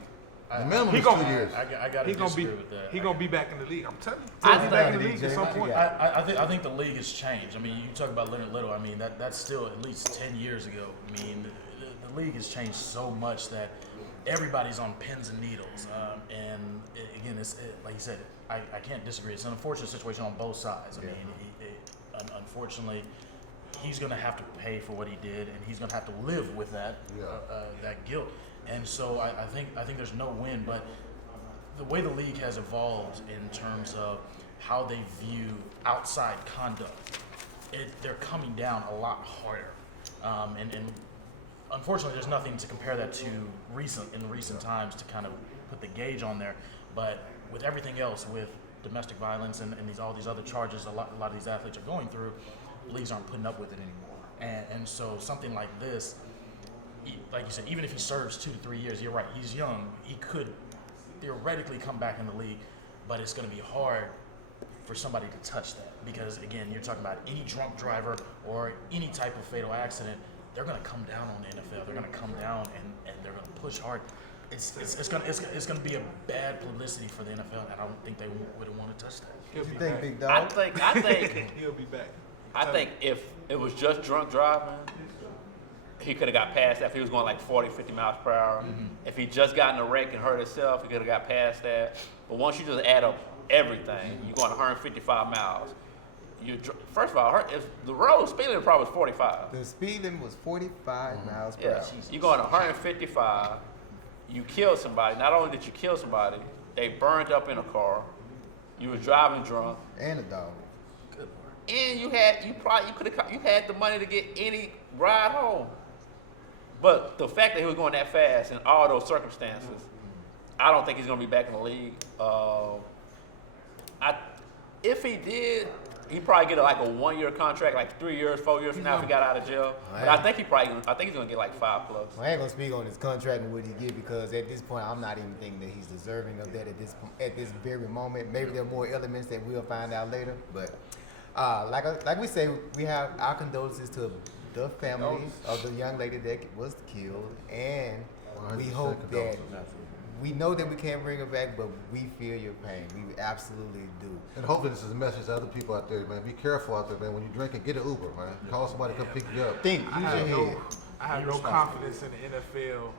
The minimum He is gon- 2 years. I gotta He gonna disagree be with that. he gonna be back in the league. I'm telling you. I He'll be back in the think- league at some point. I think the league has changed. I mean, you talk about Leonard Little. I mean, that's still at least 10 years ago. I mean, the league has changed so much that everybody's on pins and needles. Again, like you said, I can't disagree. It's an unfortunate situation on both sides. I mean, unfortunately, he's going to have to pay for what he did, and he's going to have to live with that that guilt. And so I think there's no win. But the way the league has evolved in terms of how they view outside conduct, they're coming down a lot harder. And unfortunately, there's nothing to compare that to in recent times to kind of put the gauge on there. But with everything else, with domestic violence and all these other charges a lot of these athletes are going through, leagues aren't putting up with it anymore. And so something like this, like you said, even if he serves 2 to 3 years, you're right, he's young. He could theoretically come back in the league, but it's going to be hard for somebody to touch that because, again, you're talking about any drunk driver or any type of fatal accident. They're going to come down on the NFL. They're going to come down and they're going to push hard. It's going to be a bad publicity for the NFL, and I don't think they would want to touch that. He'll be You think, back. big I dog? think He'll be back. I think if it was just drunk driving, he could have got past that if he was going like 40, 50 miles per hour. If he just got in a wreck and hurt himself, he could have got past that. But once you just add up everything, you're going 155 miles. First of all, if the road speed limit probably was 45. The speed limit was 45 miles per Yeah, hour. you're going 155. You killed somebody. Not only did you kill somebody, they burned up in a car. You were driving drunk, And a dog. and you had the money to get any ride home. But the fact that he was going that fast in all those circumstances, I don't think he's going to be back in the league. If he did, he'd probably get like a 1-year contract, like 3 years, 4 years from now if he got out of jail. But I think he's going to get like 5+. Well, I ain't gonna speak on his contract and what he get because at this point I'm not even thinking that he's deserving of that at this very moment. Maybe there are more elements that we'll find out later. But like we say, we have our condolences to the family of the young lady that was killed, and we hope that we know that we can't bring her back, but we feel your pain. We absolutely do. And hopefully this is a message to other people out there, man. Be careful out there, man. When you drink and get an Uber, man. Call somebody to come pick you up. Think, I use have your head. no confidence in the NFL.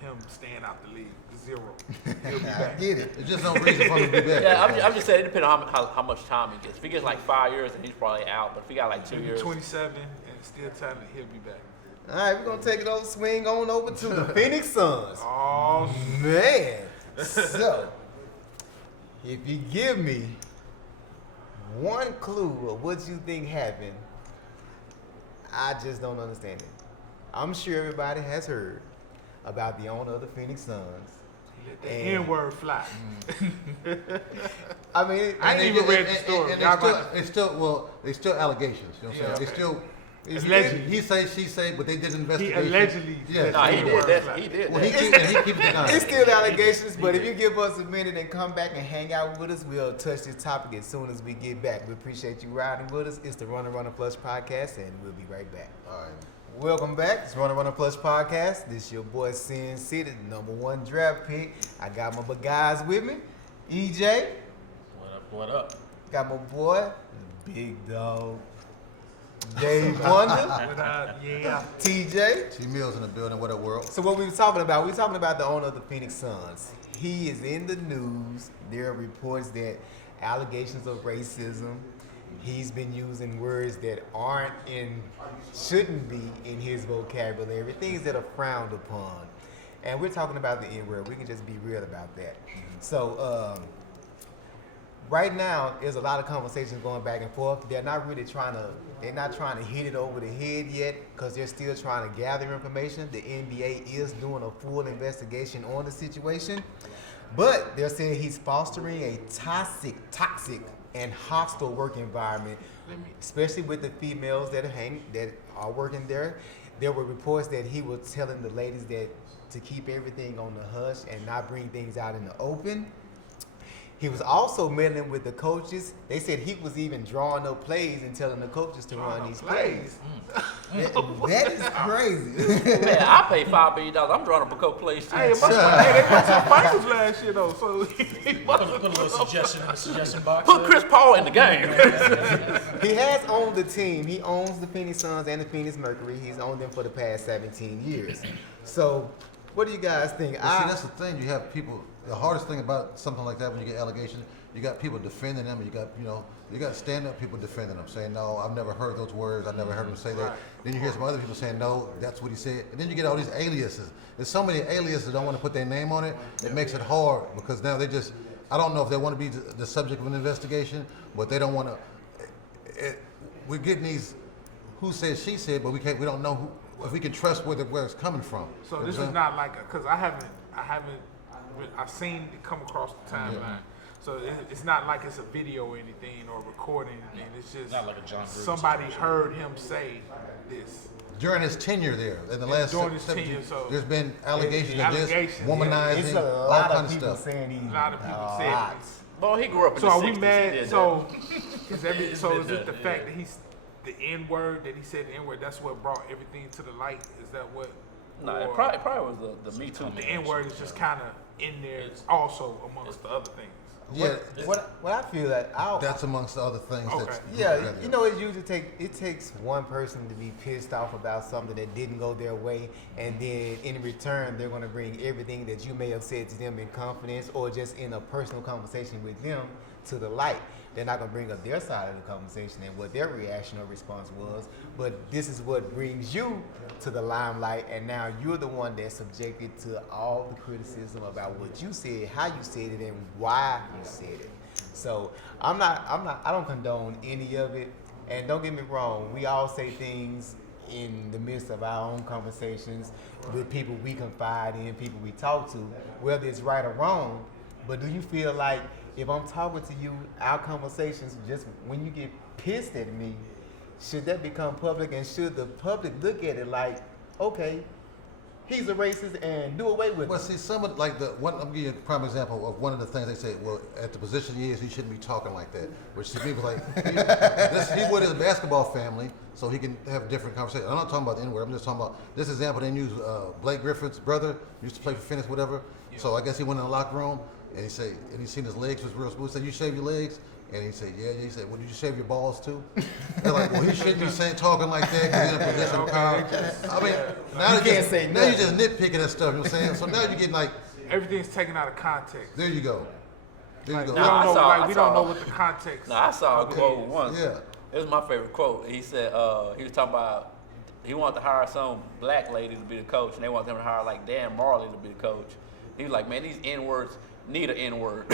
Him staying out the league, 0. He'll be I back. get it. There's just no reason for him to be back. Yeah, I'm just saying it depends on how much time he gets. If he gets like 5 years, then he's probably out. But if he got like 2 He'll be years, 27 and still talented. He'll be back. All right, we're gonna take it over, swing on over to the Phoenix Suns. Oh, Man, so if you give me one clue of what you think happened, I just don't understand it. I'm sure everybody has heard about the owner of the Phoenix Suns. let the N-word fly. I mean, I ain't even read the story. And Y'all it's still allegations. You know what I'm saying? Yeah. They still. Allegedly. He say, she say, but they did an He investigation. allegedly. Yeah. nah, he N-word did fly. that. He did Well, that. he keeps it down. it's still allegations, but if you give us a minute and come back and hang out with us, we'll touch this topic as soon as we get back. We appreciate you riding with us. It's the Runner Plus podcast, and we'll be right back. All right. Welcome back. It's Runner Plus podcast. This your boy Sin City, the #1 draft pick. I got my guys with me. EJ, What up? got my boy, Big Dog, Dave Wonder, Yeah. TJ. T Mills in the building. What up, world? So what we were talking about, the owner of the Phoenix Suns. He is in the news. There are reports that allegations of racism. He's been using words that shouldn't be in his vocabulary, things that are frowned upon. And we're talking about the N-word. We can just be real about that. So right now there's a lot of conversations going back and forth. They're not trying to hit it over the head yet because they're still trying to gather information. The NBA is doing a full investigation on the situation, but they're saying he's fostering a toxic and hostile work environment, especially with the females that are working there. There were reports that he was telling the ladies that to keep everything on the hush and not bring things out in the open. He was also meddling with the coaches. They said he was even drawing up plays and telling the coaches to run these plays. That is crazy. Man, I paid $5 billion. I'm drawing up a couple plays too. Hey, they went to the finals last year though, so he Put a little suggestion in the suggestion box. Put Chris Paul in the game. He has owned the team. He owns the Phoenix Suns and the Phoenix Mercury. He's owned them for the past 17 years. So, what do you guys think? See, that's the thing. You have people. The hardest thing about something like that when you get allegations, you got people defending them. You got stand-up people defending them, saying, "No, I've never heard those words. I never heard him say that." Right. Then you hear some other people saying, "No, that's what he said." And then you get all these aliases. There's so many aliases that don't want to put their name on it. It makes it hard because now I don't know if they want to be the subject of an investigation, but they don't want to. We're getting these who said, she said, but we don't know if we can trust where it's coming from. So this is not like because I've seen it come across the timeline. So it's not like it's a video or anything or recording anything. It's just Not like a John Gruden somebody situation. heard him say this. During his tenure there, in the last during his 17 tenure, so- there's been allegations of this, Allegations, womanizing, it's a all lot kind of of people stuff. saying he's A lot of people said lots. Boy, he grew up in So the are 60s. we He mad? did So that. is it the fact that he's the N-word that he said the N-word? That's what brought everything to the light. Is that what? No, it or probably was the Me Too. the N-word is just kind of in there also amongst the other things. Yeah, What I feel that that's amongst the other things. Okay. Yeah, you know, it takes one person to be pissed off about something that didn't go their way, and then in return, they're going to bring everything that you may have said to them in confidence or just in a personal conversation with them to the light. They're not going to bring up their side of the conversation and what their reaction or response was, but this is what brings you to the limelight, and now you're the one that's subjected to all the criticism about what you said, how you said it, and why you said it. So I don't condone any of it, and don't get me wrong, we all say things in the midst of our own conversations with people we confide in, people we talk to, whether it's right or wrong. But do you feel like if I'm talking to you, our conversations, just when you get pissed at me, should that become public, and should the public look at it like, okay, he's a racist and do away with Well, it? see, some of I'm giving you a prime example of one of the things they say. Well, at the position he is, he shouldn't be talking like that. Which to me was like, he with his basketball family, so he can have different conversations. I'm not talking about the N-word. I'm just talking about this example. They use Blake Griffin's brother used to play for Phoenix, whatever. So I guess he went in the locker room and he seen his legs was real smooth. He said, "You shave your legs?" And he said, yeah. He said, "Well, did you shave your balls too?" They're like, "Well, he shouldn't be talking like that because he's in a position of power." I mean, now You can't say now you're nothing. just nitpicking at stuff. You know what I'm saying? So now you're getting like, Everything's taken out of context. there you go. There you Like, go. we Nah, don't I know, saw- like, I we saw- don't know what the context. No, I saw a of it quote is. once. Yeah. It was my favorite quote. He said he was talking about he wanted to hire some black lady to be the coach, and they wanted him to hire like Dan Marley to be the coach. He was like, "Man, these N-words need an N-word."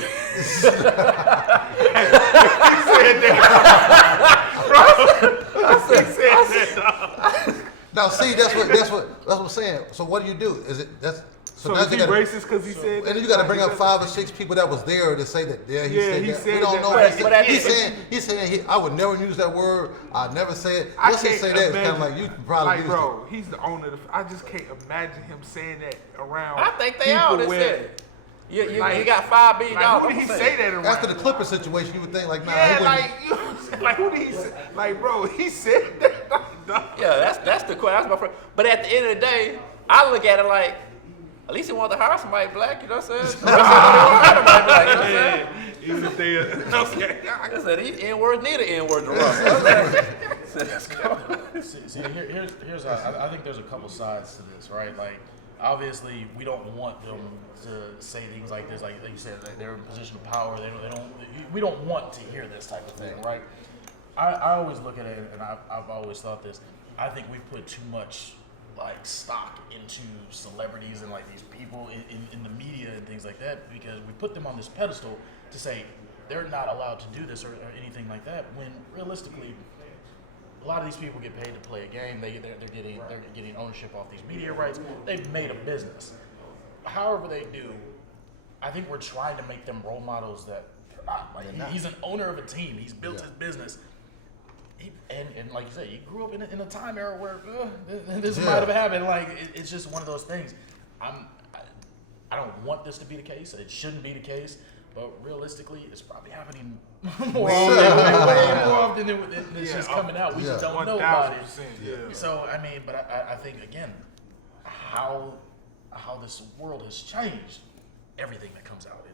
Now, see, that's what I'm saying. So what do you do? So now is he you gotta, racist because he said that? and then you got to bring up 5 or 6 people that was there to say that. Yeah, he Yeah, said he that. said We don't that, know. but- but at he's the- saying I would never use that word. I never say it. I Once he can't say that, it's kind of imagine- like you can probably like, use bro, he's the owner. I just can't imagine him saying that around. I think they people all. They where- said it. You Like- got $5 billion. Like, who did he say that it. around? After the Clipper situation, you would think like, nah, he Yeah, wouldn't. like, you know what I'm saying? Like, who did he say? Like, bro, he said that. Dog. Yeah, that's the question. That's my friend. But at the end of the day, I look at it like, at least he wanted to hire somebody black. You know what I'm saying? The rest of them don't wanna hire somebody black, you know what I'm saying? Even if they, okay. I said these N-words need an N-word to run. So let's go. See, here's how I think there's a couple sides to this, right? Like, obviously, we don't want them to say things like this, like you said, that they're in a position of power. We don't want to hear this type of thing, right? I always look at it, and I've always thought this. I think we put too much like stock into celebrities and like these people in the media and things like that because we put them on this pedestal to say they're not allowed to do this or anything like that. When realistically, a lot of these people get paid to play a game. They're getting ownership off these media rights. They've made a business. However they do, I think we're trying to make them role models that they're not. Like, he's an owner of a team. He's built his business. And like you said, you grew up in a time era where this might have happened. Like it's just one of those things. I don't want this to be the case. It shouldn't be the case. But realistically, it's probably happening more often than it's just coming out. We just don't know about it. Yeah. So I mean, but I think again, how this world has changed. Everything that comes out,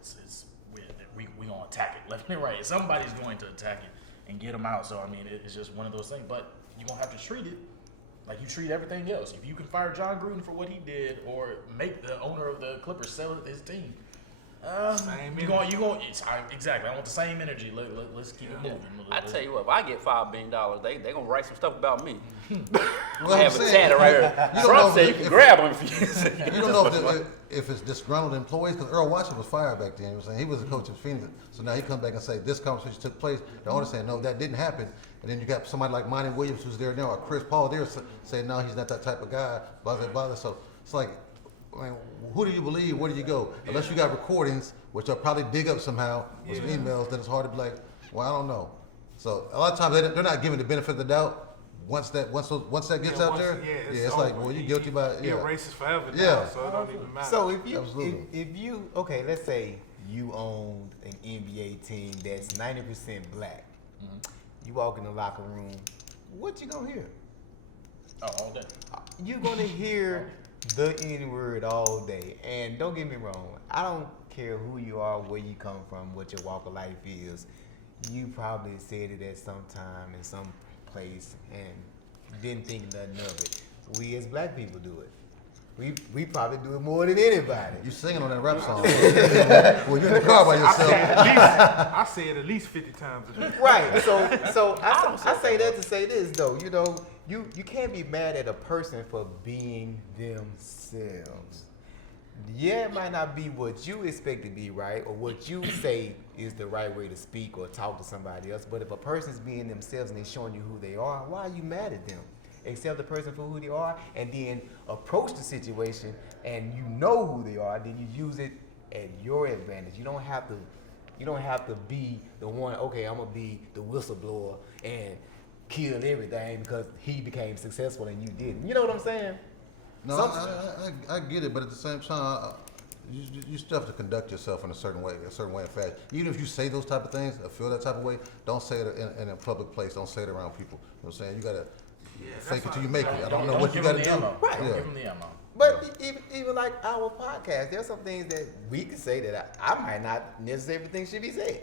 we gonna attack it left and right. Somebody's going to attack it and get them out. So I mean, it's just one of those things. But you're gonna have to treat it like you treat everything else. If you can fire John Gruden for what he did, or make the owner of the Clippers sell his team, exactly. I want the same energy. Let's keep it moving. I tell you what, if I get $5 billion, they gonna write some stuff about me. Well, Have a chat right here. Trump said you can grab him if you. You don't know if it's disgruntled employees, because Earl Watson was fired back then. He was saying he was the coach of Phoenix, so now he comes back and say this conversation took place. The owner saying no, that didn't happen, and then you got somebody like Monty Williams who's there now, or Chris Paul there saying no, he's not that type of guy. Blah blah blah. So it's like, I mean, who do you believe? Where do you go? Unless you got recordings, which are probably dig up somehow with some emails, then it's hard to be like, well, I don't know. So a lot of times they're not giving the benefit of the doubt. Once that gets out there, it's like, well, you're guilty by racist forever. Yeah. Now, so it don't even matter. So if you okay, let's say you owned an NBA team that's 90% black. You walk in the locker room, what you gonna hear? Oh, all day. You gonna hear the N-word all day. And don't get me wrong, I don't care who you are, where you come from, what your walk of life is. You probably said it at some time in some place and didn't think nothing of it. We as black people do it. We probably do it more than anybody. You singing on that rap song. Well, you're in the car by yourself. I say it at least 50 times a day. Right. So I say that to say this though. You know, you can't be mad at a person for being themselves. Yeah, it might not be what you expect to be right or what you say is the right way to speak or talk to somebody else. But if a person's being themselves and they're showing you who they are, why are you mad at them? Accept the person for who they are and then approach the situation and you know who they are, then you use it at your advantage. You don't have to be the one, okay, I'm gonna be the whistleblower and kill everything because he became successful and you didn't. You know what I'm saying? No, I get it, but at the same time, you still have to conduct yourself in a certain way and fashion. Even if you say those type of things or feel that type of way, don't say it in a public place. Don't say it around people. You know what I'm saying? You gotta fake it till you make it. I don't know what you gotta do. Right. Don't give them the ammo. But even like our podcast, there's some things that we can say that I might not necessarily think should be said.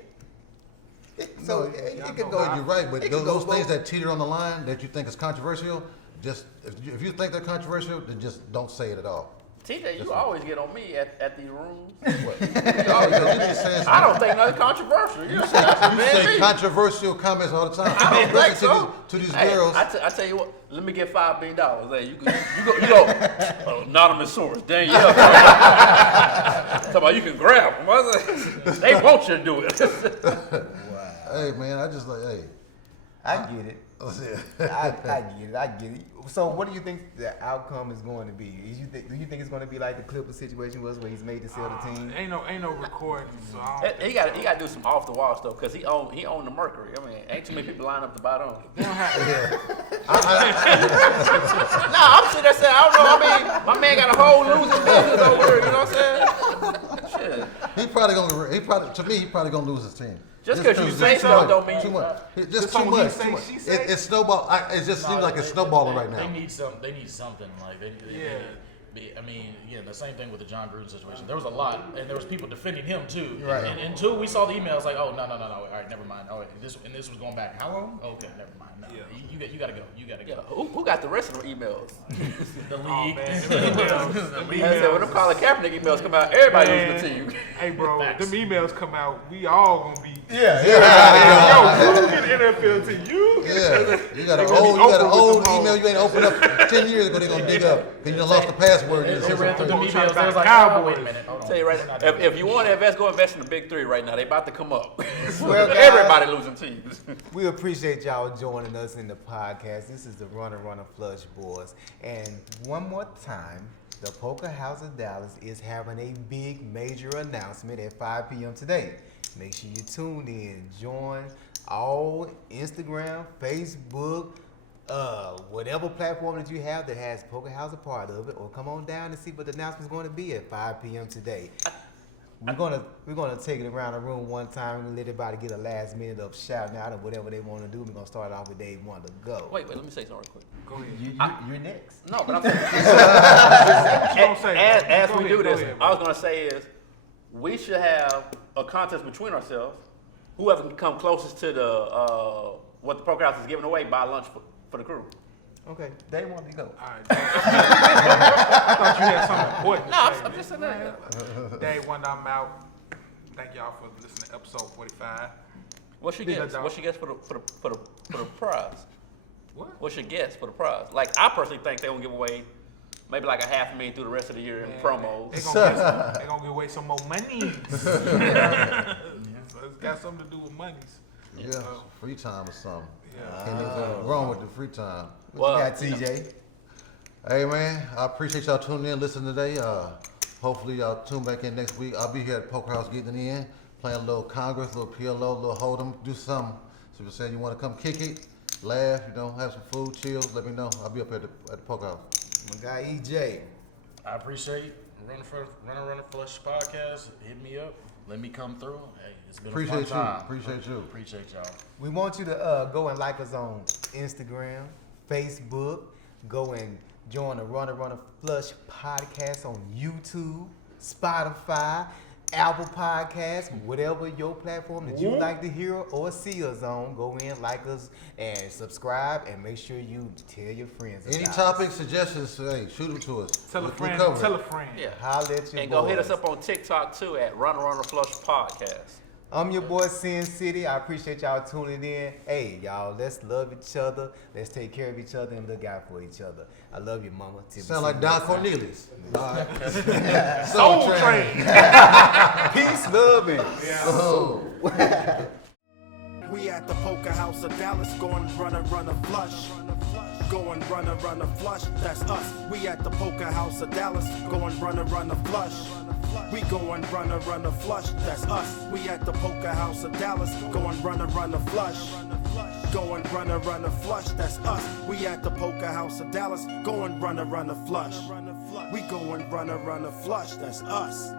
So it could go. You're right, but those things that teeter on the line that you think is controversial, just if you think they're controversial, then just don't say it at all. TJ, you always get on me at these rooms. What? I don't think nothing controversial. You You say controversial comments all the time. I don't think so. To these Hey, girls. I tell you what, let me get $5 billion. Hey, you go anonymous source, Danielle. Talking about you can grab them. They want you to do it. Hey man, I just like, hey. I get it. I get it. So what do you think the outcome is going to be? Do you think it's going to be like the Clippers situation was where he's made to sell the team? Ain't no recording, so I don't He got to do some off the wall stuff because he owned the Mercury. I mean, ain't too many people line up to buy them. I'm sitting there saying, I don't know. I mean, my man got a whole losing business over here. You know what I'm saying? Shit. He probably gonna lose his team. Just because you say stuff don't mean too much. Just so too when much. he say, Too much. she say? It snowball. It just seems like it's snowballing right now. They need something. Like I mean, the same thing with the John Gruden situation. There was a lot, and there was people defending him too. Right. And two, we saw the emails like, oh no. All right, never mind. Oh, this was going back how long? Okay, never mind. No, you gotta go. You gotta go. Who got the rest of the emails? The league. Oh, man. I said, when them Colin Kaepernick emails come out, everybody losing the team. Hey, bro, Facts. them emails come out, we all gonna be. Yeah. Yo, who can enter that feel to you? Yeah, you got an They gonna be old open with them email you ain't opened up 10 years ago. They gonna dig up because you done lost the password. You They done read through the Trying to emails. They was buy like, Cowboys. oh, wait a minute. Hold on. Tell you right, We're not doing if you want to invest, go invest in the big three right now. They about to come up. Well, guys, Everybody losing teams. we appreciate y'all joining us in the podcast. This is the Runner Flush Boys. And one more time, the Poker House of Dallas is having a big major announcement at 5 p.m. today. Make sure you tune in. Join all Instagram, Facebook, whatever platform that you have that has Poker House a part of it, or come on down and see what the announcement's going to be at 5 p.m. today. We're gonna take it around the room one time and let everybody get a last minute of shouting out and whatever they want to do. We're gonna start off with Dave Want to Go. Wait, let me say something real quick. Go ahead. You're next. No, but I'm saying, What you gonna say? as Go we ahead, do go this, ahead, I was gonna say is we should have a contest between ourselves. Whoever can come closest to the what the Poker House is giving away, buy lunch for the crew. Okay, Dave Want to Go. All right. I thought you had something important to No, say. I'm just saying that. Day one, I'm out. Thank y'all for listening to episode 45. What's your Big guess? dog. What's your guess for the prize? What? What's your guess for the prize? Like I personally think they're gonna give away maybe like $500,000 through the rest of the year in promos. They gonna give away some more money. So it's got something to do with monies. Yeah, free time or something. Yeah. Can't nothing wrong with the free time. What Well, you got, TJ? Hey man, I appreciate y'all tuning in, listening today. Hopefully y'all tune back in next week. I'll be here at Poker House getting in, playing a little Congress, a little PLO, a little Hold'em, do something. So if you say you want to come kick it, laugh, have some food, chill, let me know. I'll be up at the Poker House. My guy EJ. I appreciate Runner Flush podcast. Hit me up. Let me come through. Hey, it's been a Appreciate fun time. Appreciate you. Appreciate y'all. We want you to go and like us on Instagram, Facebook. Go and join the Runner Flush podcast on YouTube, Spotify, Apple Podcasts, whatever your platform that you like to hear or see us on. Go in, like us, and subscribe, and make sure you tell your friends. Any about topics, suggestions, hey, shoot them to us. Tell a We friend, cover it. tell a friend. Yeah. Holla at your And go hit boys. us up on TikTok too at Runner Flush Podcast. I'm your boy Sin City. I appreciate y'all tuning in. Hey, y'all, let's love each other. Let's take care of each other and look out for each other. I love you, mama. Till we Sound see like you Don next time. Cornelius. All right. Soul Train. Peace, love, and We at the Poker House of Dallas, going runner flush. Going runner flush, that's us. We at the Poker House of Dallas, going runner flush. We going runner flush, that's us. We at the Poker House of Dallas, going runner flush. Going runner flush, that's us. We at the Poker House of Dallas, going runner flush. We going runner flush, that's us.